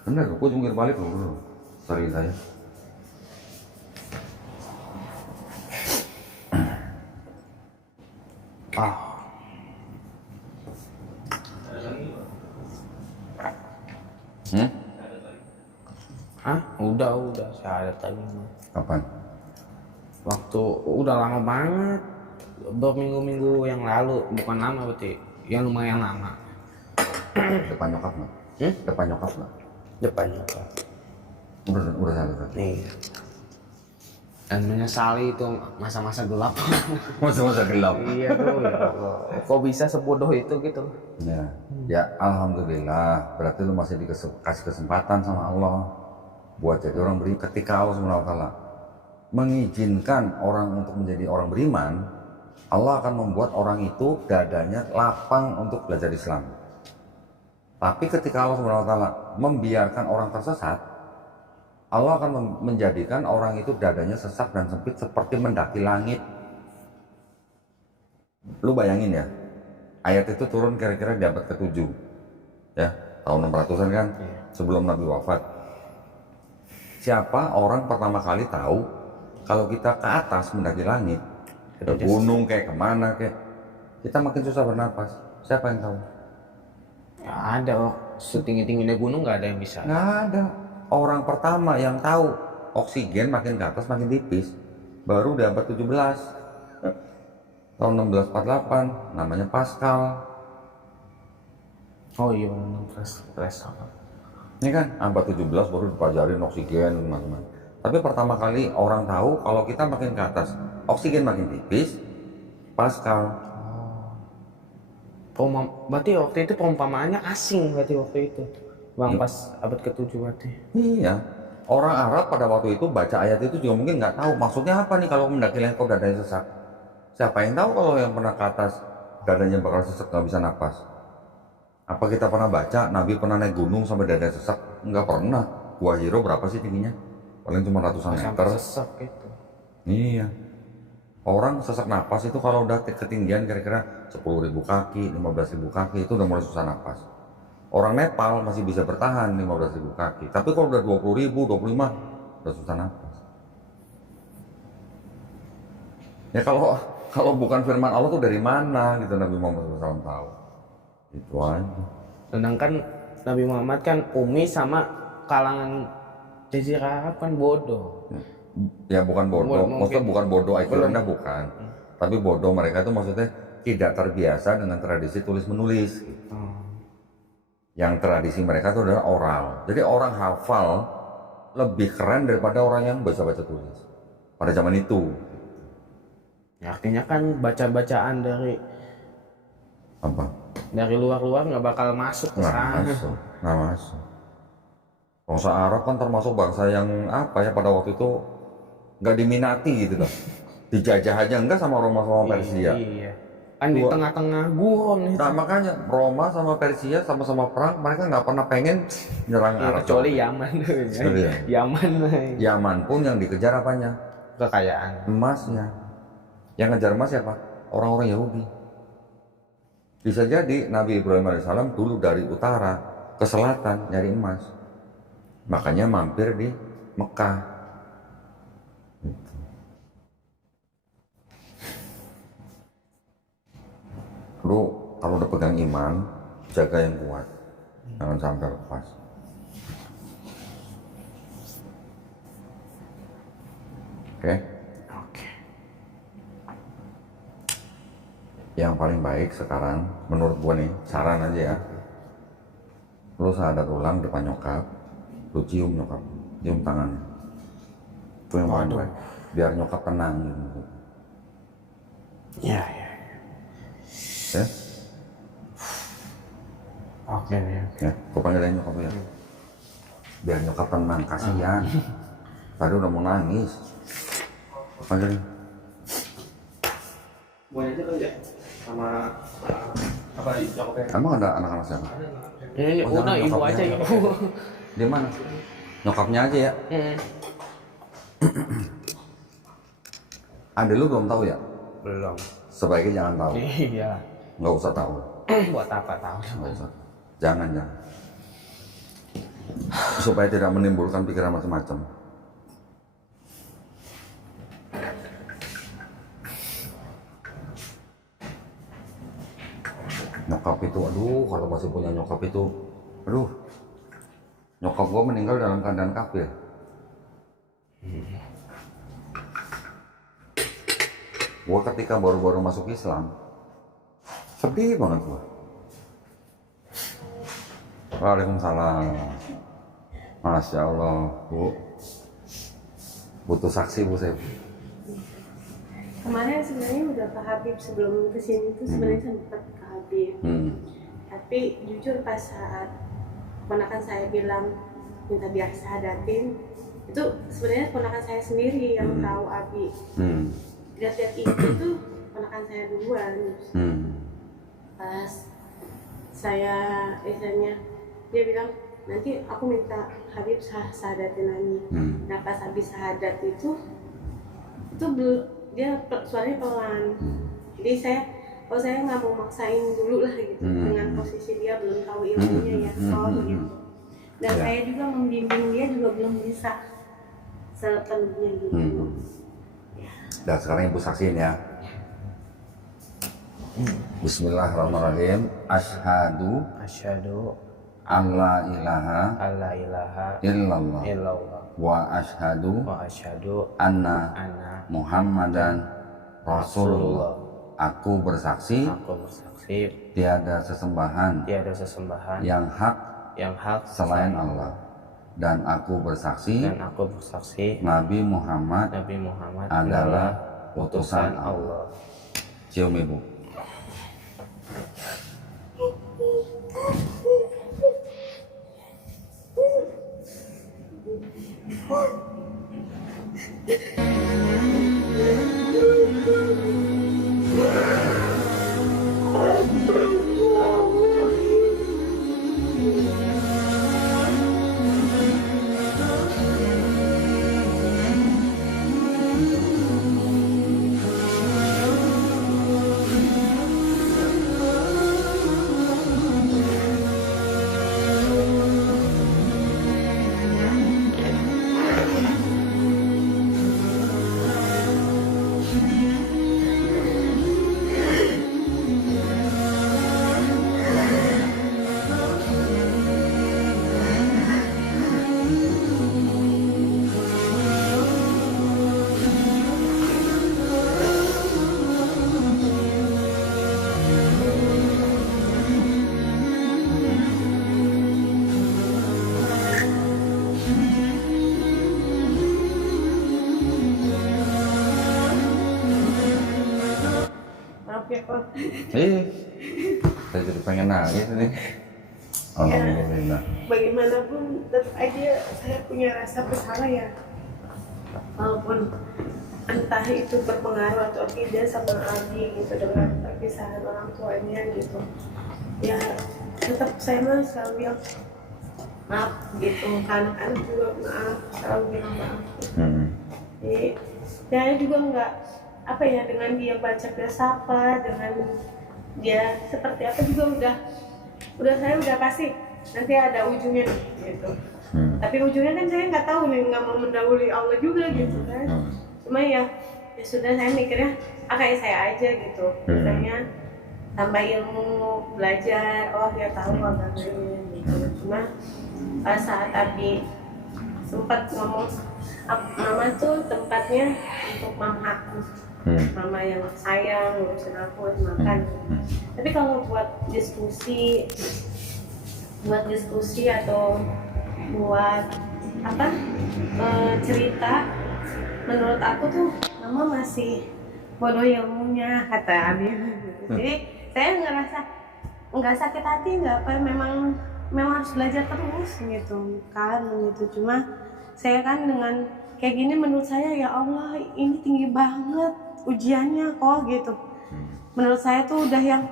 Bener, gua jungkir balik lu cari hidayah. Udah syahadat tadi. Kapan? Waktu udah lama banget, berminggu-minggu yang lalu, bukan lama berarti, yang lumayan lama. Depan nyokap nggak? Depan nyokap nggak? Depan nyokap. Udah sadar. Iya. Dan menyesali itu masa-masa gelap. Masa-masa gelap. Iya tuh, ya Allah. Kok bisa sebodoh itu gitu? Ya alhamdulillah, berarti lu masih dikasih kesempatan sama Allah buat jadi orang beriman. Ketika Allah SWT mengizinkan orang untuk menjadi orang beriman, Allah akan membuat orang itu dadanya lapang untuk belajar Islam. Tapi ketika Allah SWT membiarkan orang tersesat, Allah akan menjadikan orang itu dadanya sesak dan sempit seperti mendaki langit. Lu bayangin ya, ayat itu turun kira-kira di abad ke-7 ya, tahun 600-an kan, sebelum Nabi wafat. Siapa orang pertama kali tahu kalau kita ke atas mendaki langit, ke gunung kayak kemana kayak, kita makin susah bernapas? Siapa yang tahu? Ya ada, setinggi-tingginya gunung nggak ada yang bisa. Nggak ada. Orang pertama yang tahu oksigen makin ke atas makin tipis baru di abad 17 tahun 1648, namanya Pascal. Oh iya, press apa? Ini kan abad 17 baru dipelajarin oksigen teman-teman. Tapi pertama kali orang tahu kalau kita makin ke atas oksigen makin tipis, Pascal. Berarti waktu itu perumpamaannya asing berarti waktu itu. Bang, pas abad ke-7 berarti. Iya, orang Arab pada waktu itu baca ayat itu juga mungkin nggak tahu maksudnya apa nih kalau mendaki langit kok dadanya sesak. Siapa yang tahu kalau yang pernah ke atas dadanya bakal sesak nggak bisa napas? Apa kita pernah baca Nabi pernah naik gunung sampai dadanya sesak? Nggak pernah. Gua Hiro berapa sih tingginya? Paling cuma ratusan meter. Sesak itu. Iya. Orang sesak napas itu kalau udah ketinggian kira-kira 10.000 kaki, 15.000 kaki itu udah mulai susah napas. Orang Nepal masih bisa bertahan 15.000 kaki, tapi kalau udah 20.000, 25 udah susah napas. Ya kalau bukan firman Allah tuh dari mana gitu Nabi Muhammad SAW tahu? Itu aja. Sedangkan Nabi Muhammad kan umi sama kalangan Jazirah Arab kan bodoh. Ya bukan bodoh, maksudnya bukan bodoh IQ rendah bukan. Tapi bodoh mereka itu maksudnya tidak terbiasa dengan tradisi tulis menulis. Yang tradisi mereka itu adalah oral. Jadi orang hafal lebih keren daripada orang yang baca tulis pada zaman itu. Ya, artinya kan baca-bacaan dari Apa? Dari luar-luar nggak bakal masuk ke sana. Nggak masuk. Bangsa Arab kan termasuk bangsa yang apa ya pada waktu itu nggak diminati gitu loh. Dijajah aja enggak sama Roma sama Persia. Iya. Kan di tengah-tengah gurun itu. Nah makanya Roma sama Persia sama-sama perang, mereka nggak pernah pengen nyerang Arab. Kecuali Yaman. Yaman pun yang dikejar apanya? Kekayaan. Emasnya. Yang ngejar emas siapa? Orang-orang Yahudi. Bisa jadi Nabi Ibrahim AS dulu dari utara ke selatan nyari emas. Makanya mampir di Mekah. Lu kalau udah pegang iman, jaga yang kuat, jangan sampai lepas. Oke? Yang paling baik sekarang, menurut gua nih, saran aja ya. Lu sahadat ulang depan nyokap, lu cium nyokap, cium tangannya. Itu yang paling baik, biar nyokap tenang gitu. Ya. Ya? Oke. Ya, gua panggilin nyokap ya. Biar nyokap tenang, kasihan. Tadi udah mau nangis. Gua panggilin. Gua aja kali ya. Sama apa nyokapnya? Emang ada anak-anak siapa? Ini Oh, udah jangan, ibu nyokapnya aja aja. ibu. Di mana? Nyokapnya aja ya. Ade lu belum tahu ya? Belum. Sebaiknya jangan tahu. Iya. Nggak usah tahu. Buat apa tahu? Nggak usah. Jangan. Supaya tidak menimbulkan pikiran macam-macam. Nyokap itu, aduh, kalau masih punya nyokap itu, aduh, nyokap gua meninggal dalam keadaan kafir. Gua ketika baru-baru masuk Islam, sedih banget gua. Waalaikumsalam. Masya Allah, Bu. Butuh saksi, Bu, saya. Kemarin sebenarnya udah ke Habib sebelum kesini tuh sebenarnya sempat ke Habib. Tapi jujur pas saat ponakan saya bilang minta biar sahadatin, itu sebenarnya ponakan saya sendiri yang tahu Abi. Lihat-lihat itu tuh ponakan saya duluan. Pas saya istilahnya dia bilang nanti aku minta Habib sahadatin lagi. Nah pas habis sahadat itu dia suaranya pelan. Jadi saya nggak mau maksain dulu lah gitu dengan posisi dia belum tahu ilmunya ya gitu. Dan saya juga membimbing dia juga belum bisa sepenuhnya gitu. Dan sekarang Ibu saksiin ya. Bismillahirrahmanirrahim. Asyhadu Asyhadu alla ilaha alla ilaha illallah illallah wa asyhadu wa asyhadu anna anna Muhammadan Rasulullah. Aku bersaksi aku bersaksi tiada sesembahan tiada sesembahan yang hak selain Allah, dan aku bersaksi Nabi Muhammad adalah utusan Allah. Cium Ibu. Saya jadi pengen nangis nih. Alhamdulillah. Bagaimanapun tetap aja saya punya rasa bersalah ya. Walaupun entah itu berpengaruh atau tidak sama Abi gitu dengan perpisahan orang tuanya gitu. Ya tetap saya mah selalu bilang maaf gitu. Anak-anak juga maaf, selalu bilang maaf. Jadi saya juga nggak apa ya, dengan dia baca filsafat, dengan dia seperti apa juga udah saya udah kasih nanti ada ujungnya gitu. Tapi ujungnya kan saya nggak tahu nih, nggak mau mendahului Allah juga gitu kan. Cuma ya sudah, saya mikirnya kayak saya aja gitu, misalnya tambah ilmu, belajar, oh ya tahu agamanya gitu. Cuma saat Abi sempat ngomong mama tuh tempatnya untuk mama aku, mama yang sayang ngurusin aku makan. Tapi kalau buat diskusi atau buat apa cerita, menurut aku tuh mama masih bodoh ilmunya, kata Abi. Jadi saya ngerasa nggak sakit hati, nggak apa, memang harus belajar terus gitu kan gitu. Cuma saya kan dengan kayak gini, menurut saya ya Allah ini tinggi banget ujiannya kok gitu. Menurut saya tuh udah yang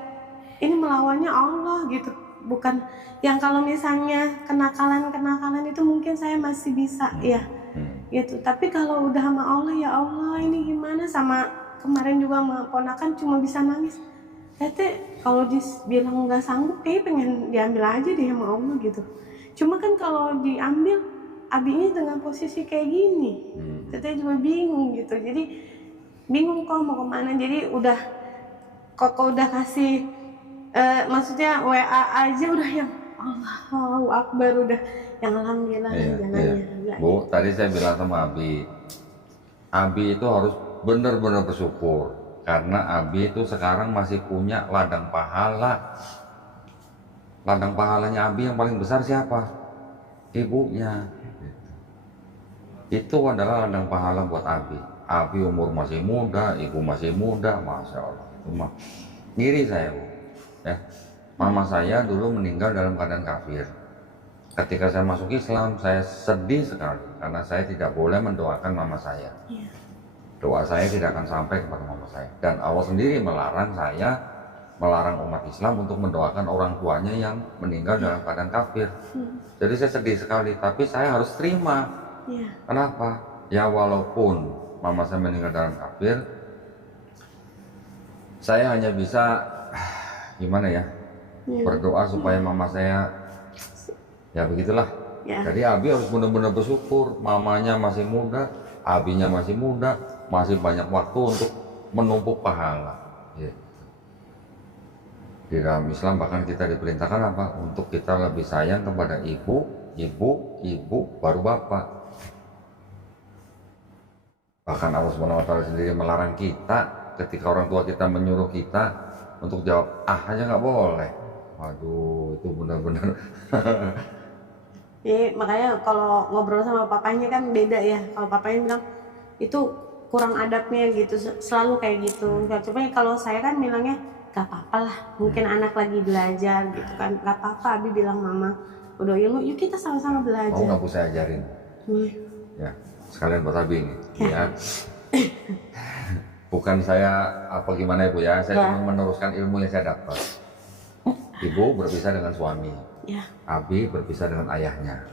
ini melawannya Allah gitu, bukan yang kalau misalnya kenakalan itu mungkin saya masih bisa ya gitu. Tapi kalau udah sama Allah, ya Allah ini gimana. Sama kemarin juga sama ponakan cuma bisa nangis. Tete kalau dibilang nggak sanggup, kayak pengen diambil aja deh sama Allah gitu. Cuma kan kalau diambil Abinya dengan posisi kayak gini, Tete juga bingung gitu. Jadi bingung kok mau kemana. Jadi udah kok udah kasih maksudnya WA aja udah yang Allahu Akbar, udah yang alhamdulillah. Bu, tadi saya bilang sama Abi itu harus benar-benar bersyukur karena Abi itu sekarang masih punya ladang pahala. Ladang pahalanya Abi yang paling besar siapa? Ibunya. Itu adalah ladang pahala buat Abi. Abi umur masih muda, ibu masih muda, masya Allah. Itu mah ngiri saya, Bu. Ya, mama saya dulu meninggal dalam keadaan kafir. Ketika saya masuk Islam, saya sedih sekali karena saya tidak boleh mendoakan mama saya. Doa saya tidak akan sampai kepada mama saya. Dan Allah sendiri melarang saya, melarang umat Islam untuk mendoakan orang tuanya yang meninggal dalam keadaan kafir. Jadi saya sedih sekali, tapi saya harus terima. Kenapa? Ya walaupun mama saya meninggal dalam kafir, saya hanya bisa gimana ya, berdoa supaya mama saya, ya begitulah. Jadi Abi harus benar-benar bersyukur, mamanya masih muda, Abinya masih muda, masih banyak waktu untuk menumpuk pahala. Di dalam Islam bahkan kita diperintahkan apa? Untuk kita lebih sayang kepada ibu, baru bapak. Bahkan Allah SWT sendiri melarang kita ketika orang tua kita menyuruh kita untuk jawab aja nggak boleh. Waduh, itu benar-benar. Makanya kalau ngobrol sama papanya kan beda ya. Kalau papanya bilang itu kurang adabnya gitu, selalu kayak gitu. Cuma kalau saya kan bilangnya gak apa-apa lah, mungkin anak lagi belajar gitu kan, gak apa-apa. Abi bilang mama udah ilmu, yuk kita sama-sama belajar. Mau nggak Bu saya ajarin? Ya, sekalian buat Abi ini. Ya. Bukan saya apa gimana Ibu ya, saya cuma meneruskan ilmu yang saya dapat. Ibu berpisah dengan suami, Abi berpisah dengan ayahnya.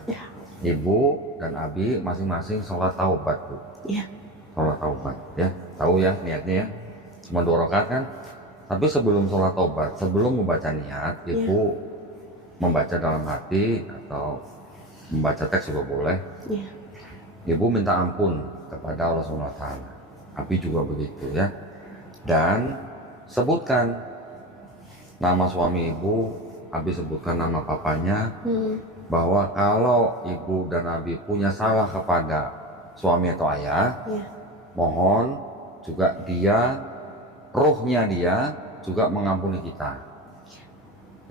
Ibu dan Abi masing-masing sholat taubat Bu. Sholat taubat ya, tahu ya niatnya ya, cuma 2 rakaat kan. Tapi sebelum sholat taubat, sebelum membaca niat, Ibu membaca dalam hati atau membaca teks juga boleh. Ibu minta ampun kepada Allah SWT. Abi juga begitu ya. Dan sebutkan nama suami Ibu, Abi sebutkan nama papanya, bahwa kalau Ibu dan Abi punya salah kepada suami atau ayah, mohon juga dia, ruhnya dia juga mengampuni kita.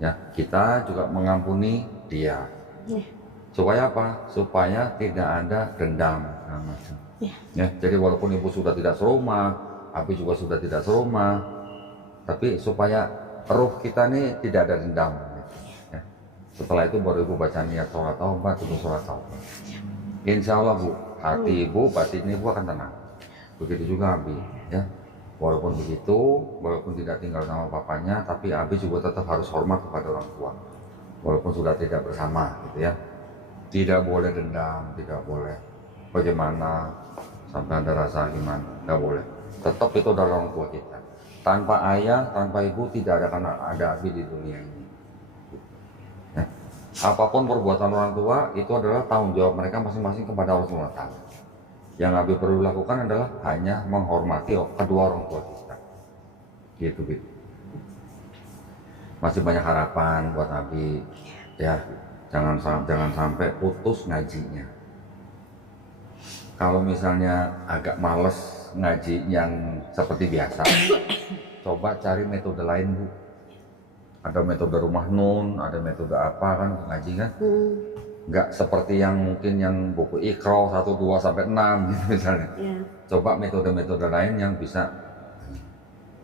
Ya, kita juga mengampuni dia. Supaya apa? Supaya tidak ada dendam. Ya, jadi walaupun Ibu sudah tidak serumah, Abi juga sudah tidak serumah, tapi supaya ruh kita ini tidak ada dendam. Ya. Setelah itu baru Ibu baca niat sholat taubat, itu sholat taubat. Insya Allah Bu, hati Ibu, batin Ibu akan tenang. Begitu juga Abi. Ya. Walaupun begitu, walaupun tidak tinggal sama papanya, tapi Abi juga tetap harus hormat kepada orang tua. Walaupun sudah tidak bersama, gitu ya. Tidak boleh dendam, tidak boleh bagaimana, sampai ada rasa gimana, nggak boleh. Tetap itu adalah orang tua kita. Tanpa ayah, tanpa ibu, tidak akan ada Abi di dunia ini. Ya. Apapun perbuatan orang tua, itu adalah tanggung jawab mereka masing-masing kepada Allah SWT. Yang Abi perlu lakukan adalah hanya menghormati kedua orang tua kita. Gitu. Masih banyak harapan buat Abi, ya. Jangan sampai putus ngajinya. Kalau misalnya agak males ngaji yang seperti biasa, coba cari metode lain Bu. Ada metode rumah nun, ada metode apa kan ngaji kan? Nggak seperti yang mungkin yang buku Iqra 1, 2 sampai 6 gitu misalnya. Coba metode-metode lain yang bisa.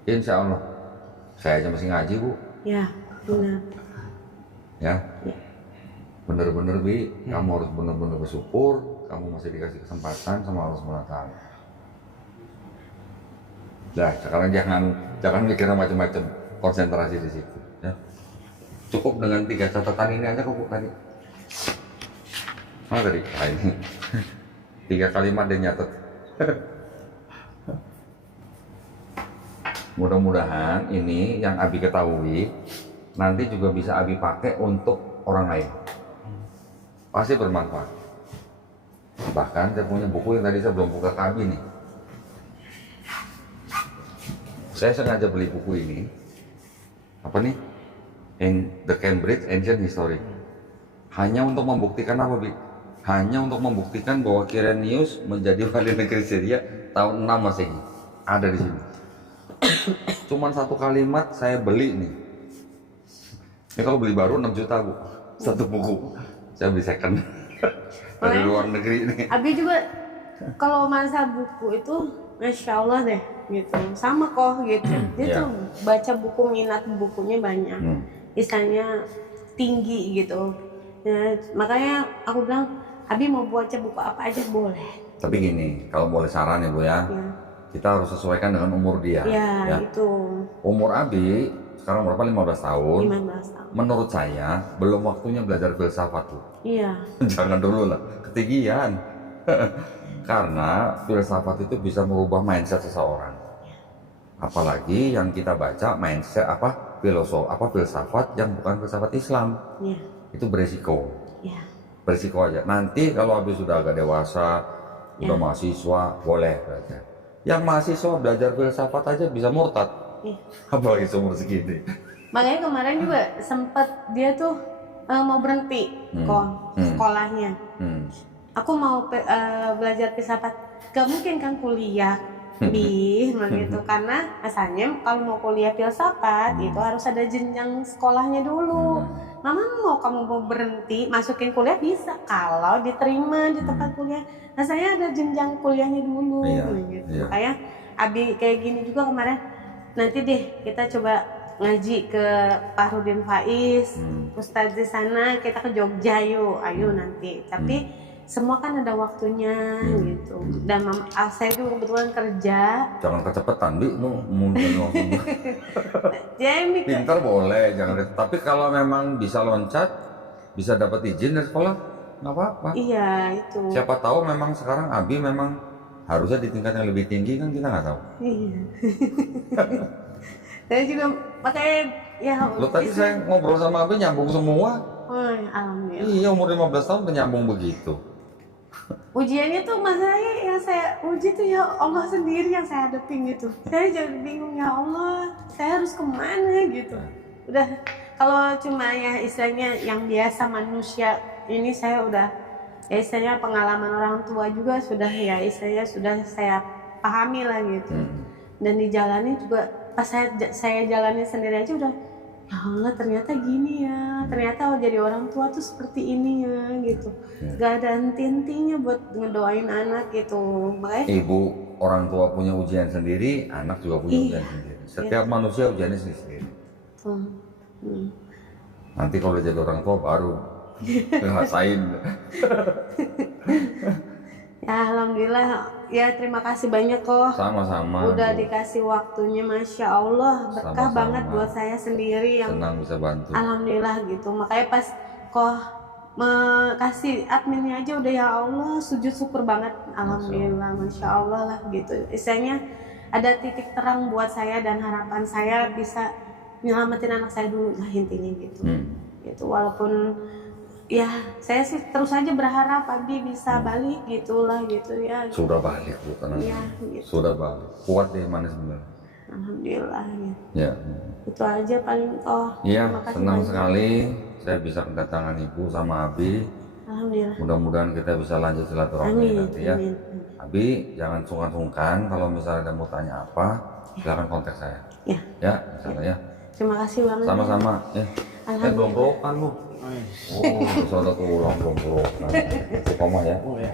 Insya Allah, saya aja masih ngaji Bu. Ya, benar. Ya. Bener-bener Bi, kamu harus bener-bener bersyukur, kamu masih dikasih kesempatan sama Allah SWT. Dah, sekarang jangan mikir macam-macam, konsentrasi di situ. Ya. Cukup dengan 3 catatan ini aja kok Bu tadi. Mana tadi? Nah, ini 3 kalimat dia nyatet. Mudah-mudahan ini yang Abi ketahui nanti juga bisa Abi pakai untuk orang lain. Pasti bermanfaat. Bahkan saya punya buku yang tadi saya belum buka ke Abi nih. Saya sengaja beli buku ini. Apa nih? The Cambridge Ancient History. Hanya untuk membuktikan apa, Bi? Hanya untuk membuktikan bahwa Quirinius menjadi wali negeri Syria tahun 6 Masehi. Ada di sini. Cuman 1 kalimat saya beli nih. Ini kalau beli baru 6 juta Bu. 1 buku. Saya beli second. Dari luar negeri ini. Abi juga kalau masa buku itu Masya Allah deh gitu, sama kok gitu. Dia tuh baca buku, minat bukunya banyak, istilahnya tinggi gitu. Ya, makanya aku bilang, Abi mau baca buku apa aja boleh. Tapi gini, kalau boleh saran ya Bu ya, kita harus sesuaikan dengan umur dia. Ya, itu Umur Abi sekarang berapa? 15 tahun. 15 tahun. Menurut saya belum waktunya belajar filsafat tuh. Iya. Jangan dulu lah, ketinggian. Karena filsafat itu bisa merubah mindset seseorang. Apalagi yang kita baca mindset filsafat yang bukan filsafat Islam. Iya. Itu beresiko. Iya. Beresiko aja. Nanti kalau habis sudah agak dewasa, udah mahasiswa, boleh belajar. Yang mahasiswa belajar filsafat aja bisa murtad. Iya. Apalagi seumur segini. Makanya kemarin juga sempet dia tuh mau berhenti kok sekolahnya. Aku mau belajar filsafat, gak mungkin kan kuliah gitu, karena asalnya kalau mau kuliah filsafat itu harus ada jenjang sekolahnya dulu. Mama kamu mau berhenti masukin kuliah bisa kalau diterima di tempat kuliah. Nah saya ada jenjang kuliahnya dulu gitu. Kayak Abi kayak gini juga kemarin, nanti deh kita coba ngaji ke Pak Rudin Faiz, Ustadz di sana, kita ke Jogja yuk, ayo nanti. Tapi semua kan ada waktunya gitu. Dan saya juga kebetulan kerja. Jangan kecepatan, Bi, lu mungkin langsung. Pintar boleh, jangan. Tapi kalau memang bisa loncat, bisa dapat izin dari sekolah, nggak apa-apa. Iya itu. Siapa tahu memang sekarang Abi memang harusnya di tingkat yang lebih tinggi kan kita nggak tahu. Iya. Saya juga pakai ya. Lo tadi saya ngobrol sama Abi nyambung semua. Oh, alhamdulillah. Iya, umur 15 tahun udah nyambung begitu. Ujiannya tuh masalahnya yang saya uji tuh ya Allah sendiri yang saya hadapin gitu. Saya jadi bingung, ya Allah, saya harus kemana gitu. Udah kalau cuma ya istilahnya yang biasa manusia ini saya udah ya istilahnya pengalaman orang tua juga sudah ya istilahnya sudah saya pahami lah gitu. Dan dijalani juga pas saya jalani sendiri aja udah, ya Allah ternyata gini ya, ternyata jadi orang tua tuh seperti ini ya gitu. Gak ada henti-hentinya buat ngedoain anak gitu. Makanya Ibu orang tua punya ujian sendiri, anak juga punya ujian sendiri. Setiap manusia ujiannya sendiri. Nanti kalau jadi orang tua baru ngerasain. ya alhamdulillah ya, terima kasih banyak kok. Sama-sama. Udah Bu. dikasih waktunya, Masya Allah berkah Sama-sama. banget buat saya sendiri yang Senang bisa bantu. alhamdulillah gitu. Makanya pas kok kasih adminnya aja udah ya Allah sujud syukur banget, alhamdulillah, Masya Allah lah gitu. Istilahnya ada titik terang buat saya dan harapan saya bisa nyelamatin anak saya dulu lah intinya gitu. Gitu walaupun ya saya sih terus aja berharap Abi bisa balik gitulah gitu ya. Sudah balik, Bu, tenang. Iya, gitu. Sudah balik. Kuat di mana sebenarnya? Alhamdulillah ya. Ya. Itu aja paling Iya, terima kasih senang banyak. sekali saya bisa kedatangan Ibu sama Abi. Alhamdulillah. Mudah-mudahan kita bisa lanjut silaturahmi Amin. nanti ya. Amin. Abi, jangan sungkan-sungkan kalau misalnya ada mau tanya apa, silakan kontak saya. Ya. Ya, misalnya ya. Terima kasih banget. Sama-sama. Ya. Alhamdulillah. Belum pelukan, Bu. Oh, bisa ada tulang belum pelukan. Koma ya. Oh ya.